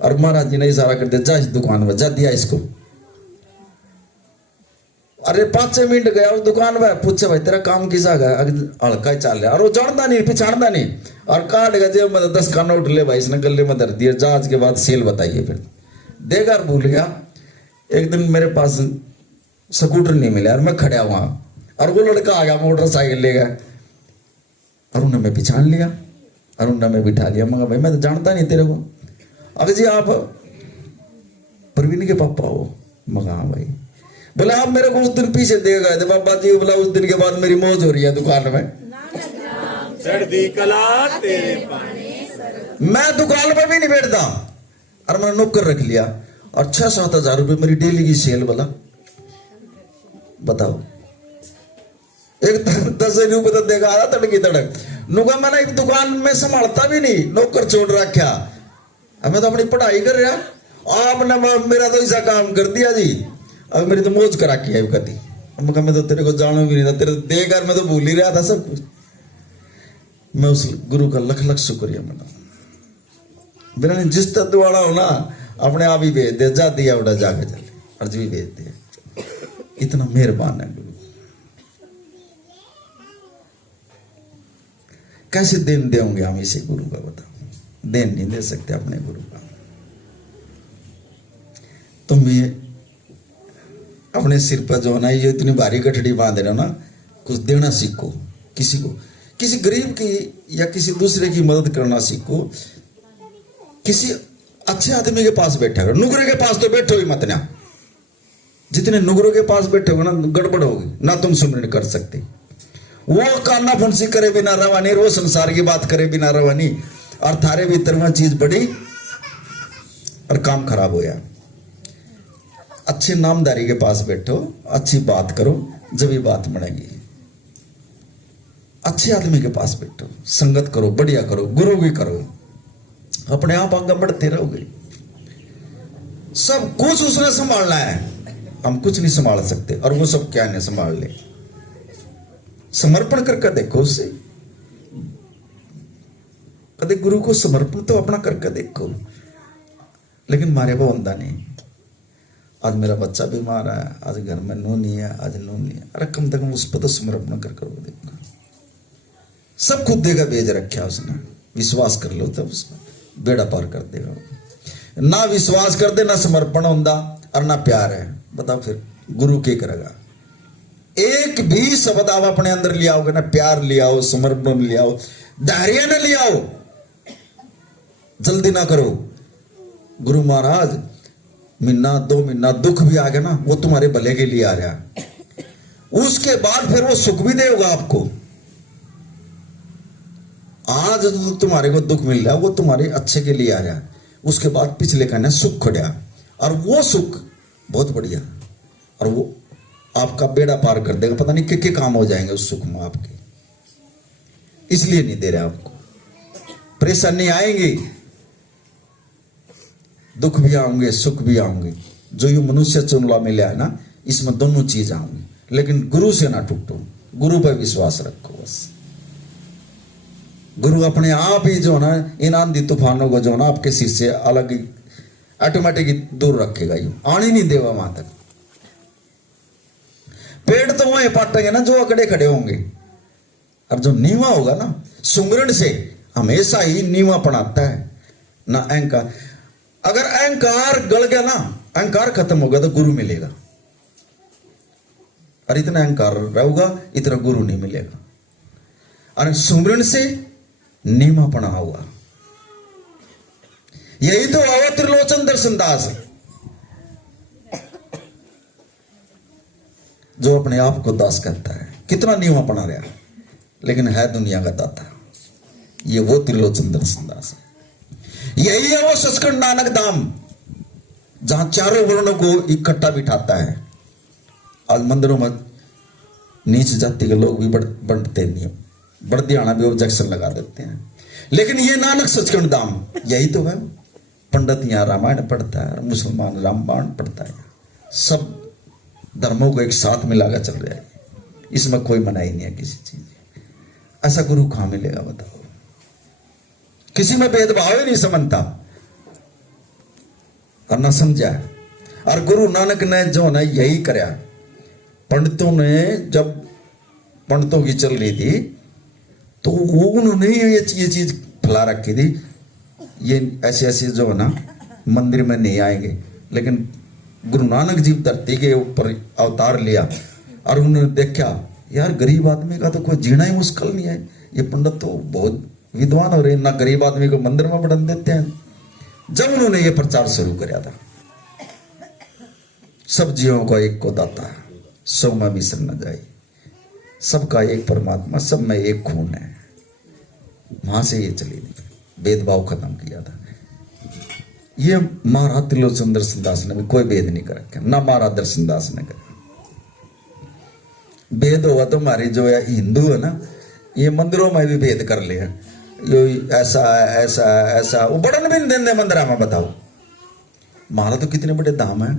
और महाराज जी ने इशारा कर दिया जा इस दुकान में, जा दिया इसको। अरे 5 मिनट गया उस दुकान में, पूछे भाई तेरा काम किसा है, हल्का ही चाल रहा, और वो जानता नहीं पिछाड़ता नहीं, और काट गया जेब में 10 का नोट ले भाई इसने गले में धर दिया, जहाज के बाद सेल बताइए फिर देगा, भूल गया। एक दिन मेरे पास स्कूटर नहीं मिला और मैं खड़ा वहां, और वो लड़का आ गया मोटरसाइकिल ले गया, और उन्हें मैं पिछाड़ लिया और उन्हें मैं बिठा लिया। मगर भाई मैं तो जानता नहीं तेरे को। अगर जी आप प्रवीण के पापा हो? मगा हाँ भाई। बोला आप मेरे को उस दिन पीछे दे गए थे बाबा जी, बोला उस दिन के बाद मेरी मौज हो रही है दुकान में। चढ़ती कला तेरे पानी। मैं दुकान पे भी नहीं बैठता और मैंने नौकर रख लिया, और 6-7 हजार रुपये मेरी डेली की सेल। बोला बताओ, एक 10 रुपये तो देगा आ तड़की तड़क नुका। मैंने एक दुकान में संभालता भी नहीं, नौकर छोड़ रखा, मैं तो अपनी पढ़ाई कर रहा। आपने मेरा तो ऐसा काम कर दिया जी, अब मेरी तो मौज करा के कती। मैं तो तेरे को जानो भी नहीं था, तेरे देकर मैं तो भूल ही रहा था सब कुछ। मैं उस गुरु का लख लख शुक्रिया मना। बिना जिस तत्व वाला हो ना अपने आप ही भेज दे, जा दिया उड़ा जाके चले अर्ज भी भेज दे, इतना मेहरबान है गुरु। कैसे देन देंगे हम इसे गुरु का, बताओ? देन नहीं दे सकते अपने गुरु का। तुम भी अपने सिर पर जो है ना ये इतनी भारी गठड़ी बांध रहे हो ना, कुछ देना सीखो किसी को, किसी गरीब की या किसी दूसरे की मदद करना सीखो। किसी अच्छे आदमी के पास बैठा करो, नुगरे के पास तो बैठो ही मत ना। जितने नुगरों के पास बैठे हो ना गड़बड़ होगी ना, तुम सुमरण कर सकते। वो काना फुंसी करे बिना रवानी, वो संसार की बात करे बिना रवानी, और थारे भीतर वह चीज बढ़ी और काम खराब होया। अच्छे नामदारी के पास बैठो, अच्छी बात करो, जब ये बात बनेगी। अच्छे आदमी के पास बैठो, संगत करो, बढ़िया करो, गुरु भी करो, अपने आप आगे बढ़ते रहोगे। सब कुछ उसने संभालना है, हम कुछ नहीं संभाल सकते, और वो सब क्या नहीं संभाल ले। समर्पण करके देखो उससे, कदे गुरु को समर्पण तो अपना करके देखो। लेकिन मारे वो बंदा नहीं, आज मेरा बच्चा बीमार है, आज घर में नून नहीं है, आज नून नहीं है, अरे कम से कम उस पर तो समर्पण कर करो देखो। सब खुद देगा भेज रखा उसने, विश्वास कर लो तब उसमें बेड़ा पार कर देगा। ना विश्वास कर दे, ना समर्पण होता और ना प्यार है, बताओ फिर गुरु क्या करेगा? एक भी शब्द आप अपने अंदर ले आओगे ना, प्यार ले आओ, समर्पण ले आओ, धैर्य न ले आओ, जल्दी ना करो। गुरु महाराज महीना 2 महीना दुख भी आ गया ना, वो तुम्हारे भले के लिए आ रहा है, उसके बाद फिर वो सुख भी देगा आपको। आज जो तुम्हारे को दुख मिल रहा है वो तुम्हारे अच्छे के लिए आ रहा है, उसके बाद पिछले कहना सुख खड़ा, और वो सुख बहुत बढ़िया, और वो आपका बेड़ा पार कर देगा। पता नहीं कितने काम हो जाएंगे उस सुख में आपके, इसलिए नहीं दे रहा आपको। परेशानी आएंगी, दुख भी आएंगे, सुख भी आएंगे, जो ये मनुष्य चुनला मिला है ना, इसमें दोनों चीज आएंगी। लेकिन गुरु से ना टूटो, गुरु पर विश्वास रखो बस। गुरु अपने आप ही जो ना इन आंधी तूफानों को जो ना आपके सिर से अलग ही ऑटोमेटिक दूर रखेगा, ये आने नहीं देगा वहां तक। पेड़ तो वहीं पाटेंगे ना जो अकड़े खड़े होंगे, और जो नीवा होगा ना, सुमरण से हमेशा ही नीवा पड़ाता है ना अहंकार। अगर अहंकार गल गया ना, अहंकार खत्म होगा तो गुरु मिलेगा, और इतना अहंकार रहेगा इतना गुरु नहीं मिलेगा। और सुमरण से नीमापना हुआ, यही तो आवा त्रिलोचन दर्शन दास, जो अपने आप को दास करता है। कितना नीमापना रहा, लेकिन है दुनिया का दाता। ये वो त्रिलोचन दर्शन दास है। यही है वो सचखंड नानक धाम, जहां चारों वर्णों को इकट्ठा बिठाता है। आज मंदिरों में नीच जाति के लोग भी बढ़ते नहीं, बड़दियाना भी ऑब्जेक्शन लगा देते हैं, लेकिन ये नानक सचखंड धाम यही तो है। पंडित यहाँ रामायण पढ़ता है, मुसलमान रामबाण पढ़ता है, सब धर्मों को एक साथ मिलाकर चल रहा है, इसमें कोई मनाही नहीं है किसी चीज। ऐसा गुरु कहां मिलेगा बताओ? किसी में भेदभाव ही नहीं समझता और ना समझा। और गुरु नानक ने जो ना यही कराया, पंडितों ने जब पंडितों की चल रही थी तो वो उन्होंने ये चीज फैला रखी थी, ये ऐसे ऐसे जो है ना मंदिर में नहीं आएंगे, लेकिन गुरु नानक जी धरती के ऊपर अवतार लिया और उन्होंने देखा यार गरीब आदमी का तो कोई जीना ही मुश्किल नहीं है, ये पंडित तो बहुत विद्वान हो रहे, ना गरीब आदमी को मंदिर में बढ़न देते हैं। जब उन्होंने ये प्रचार शुरू किया था, सब जीवों को एक को दाता, सब में मिश्र न जाए, सबका एक परमात्मा, सब में एक खून है, वहां से ये चली थी, भेदभाव खत्म किया था। ये महाराज त्रिलोचन दर्शन दास ने भी कोई भेद नहीं कर रखा, ना महाराज दर्शन दास ने करा। भेद हुआ तो हमारी जो है हिंदू है ना, ये मंदिरों में भी भेद कर लिया, यो ऐसा ऐसा ऐसा, वो बड़न भी नहीं देंगे मंदिर में। बताओ महाराज तो कितने बड़े धाम है,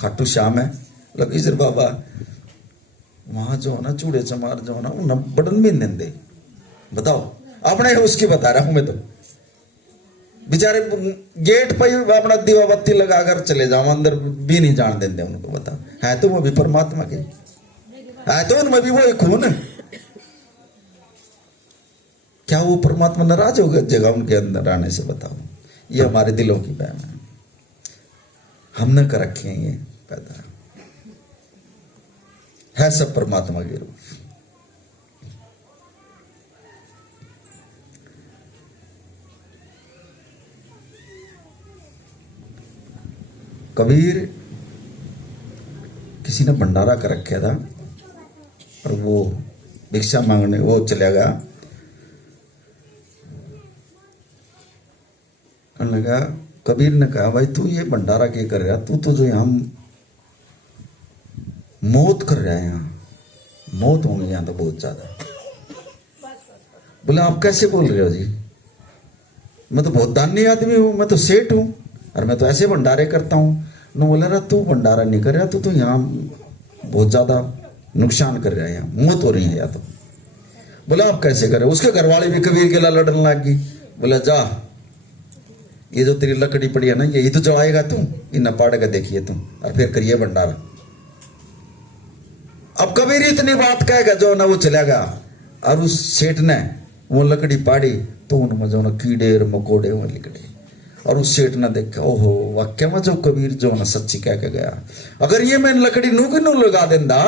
खाटू श्याम है, लकीसर बाबा, वहां जो है ना चूड़े चमार जो है ना उन्हें बटन भी नहीं देंगे। बताओ अपने उसकी बता रहा हूं मैं तो, बेचारे गेट पर ही अपना दीवा बत्ती लगाकर चले जाओ, अंदर भी नहीं जान देंगे उनको। बताओ है तो वो भी परमात्मा के, है तो उनमें भी वो एक खून है, क्या वो परमात्मा नाराज होगा जगह उनके अंदर आने से? बताओ, ये हमारे दिलों की बहन है, हमने कर रखे हैं ये पैदा, है सब परमात्मा के रूप। कबीर किसी ने भंडारा कर रखा था और वो भिक्षा मांगने वो चला गया, कहने लगा, कबीर ने कहा भाई तू ये भंडारा क्या कर रहा, तू तो जो यहाँ मौत कर रहा है, यहाँ मौत होंगे यहाँ तो बहुत ज्यादा। बोले आप कैसे बोल रहे हो जी, मैं तो बहुत दानी आदमी हूँ, मैं तो सेठ हूँ और मैं तो ऐसे भंडारे करता हूँ। न बोला रहा तू भंडारा नहीं कर रहा, तू तो यहाँ बहुत ज्यादा नुकसान कर रहा है, यहाँ मौत हो रही है या तो। बोला आप कैसे कर रहे हो? उसके घरवाले भी कबीर के लाल लड़ने लग गई। बोला जा ये जो तेरी लकड़ी पड़ी है ना, यही तो जलाएगा तू, इन पाड़ का देखिए तुम और फिर करिए भंडारा। अब कबीर इतनी बात कहेगा जो ना वो चला गया और उस सेठ ने वो लकड़ी पाड़ी तो उनमें जो ना कीड़े और मकोड़े वो निकले और उस सेठ ने देखा ओहो वाक्य में जो कबीर जो ना सच्ची कह के गया, अगर ये मैं लकड़ी नू की नू लगा देंदा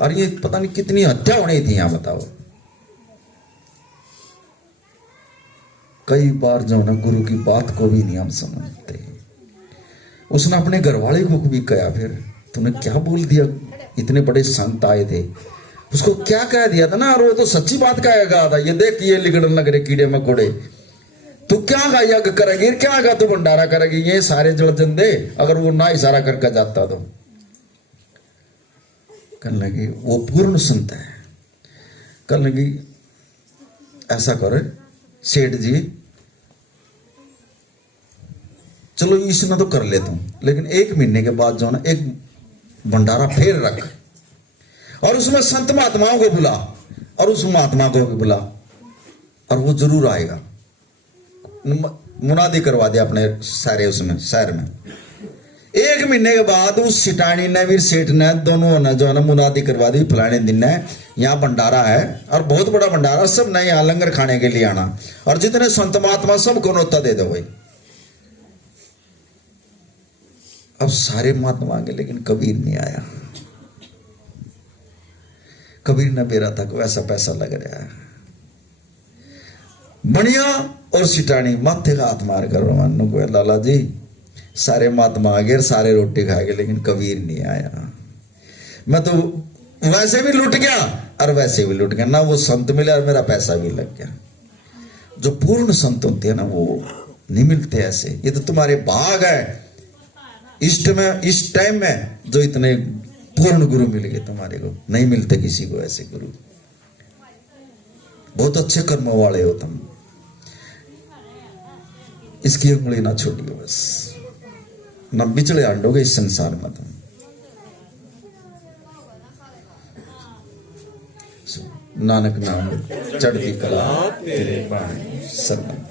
और ये पता नहीं कितनी हत्या होनी थी यहाँ। बताओ कई बार जो ना गुरु की बात को भी नहीं हम समझते। उसने अपने घरवाले को भी कहा, फिर तूने क्या बोल दिया, इतने बड़े संत आए थे, उसको क्या कह दिया था ना, और वो तो सच्ची बात कहेगा था, ये देख ये लिगड़न लग रहे कीड़े मकोड़े, तू क्या गाया करेगी, क्या गा तू भंडारा करेगी, ये सारे जल जंदे अगर वो ना इशारा करके जाता तो। कहने लगी वो पूर्ण संत है, कहने लगी ऐसा कर सेठ जी, चलो इसने तो कर ले तुम, लेकिन 1 महीने के बाद जो ना एक भंडारा फिर रख और उसमें संत महात्माओं को बुला और उस महात्मा को भी बुला और वो जरूर आएगा। मुनादी करवा दिया अपने सारे उसमें शहर में। 1 महीने के बाद उस सिटानी ने भी सेठ ने दोनों ने जो है ना मुनादी करवा दी, फलाने दिन है यहाँ भंडारा है और बहुत बड़ा भंडारा, सब ने यहाँ लंगर खाने के लिए आना और जितने संत महात्मा सबको नोता दे दो भाई। अब सारे महात्मा आ गए लेकिन कबीर नहीं आया। कबीर ने बेरा तक वैसा पैसा लग रहा है, बढ़िया और सिटानी माथे का हाथ मार कर रोमानों को, लाला जी सारे महात्मा आ गए, सारे रोटी खा गए लेकिन कबीर नहीं आया। मैं तो वैसे भी लुट गया और वैसे भी लुट गया, ना वो संत मिले और मेरा पैसा भी लग गया। जो पूर्ण संत होते हैं ना वो नहीं मिलते ऐसे, ये तो तुम्हारे भाग है इस टाइम में जो इतने पूर्ण गुरु मिल गए तुम्हारे को, नहीं मिलते किसी को ऐसे गुरु। बहुत अच्छे कर्मों वाले हो तुम, इसकी उंगली ना छोड़िए बस, न बिचड़े आंडोगे इस संसार में तुम। नानक नाम चढ़ती कला तेरे बाणी सर्वं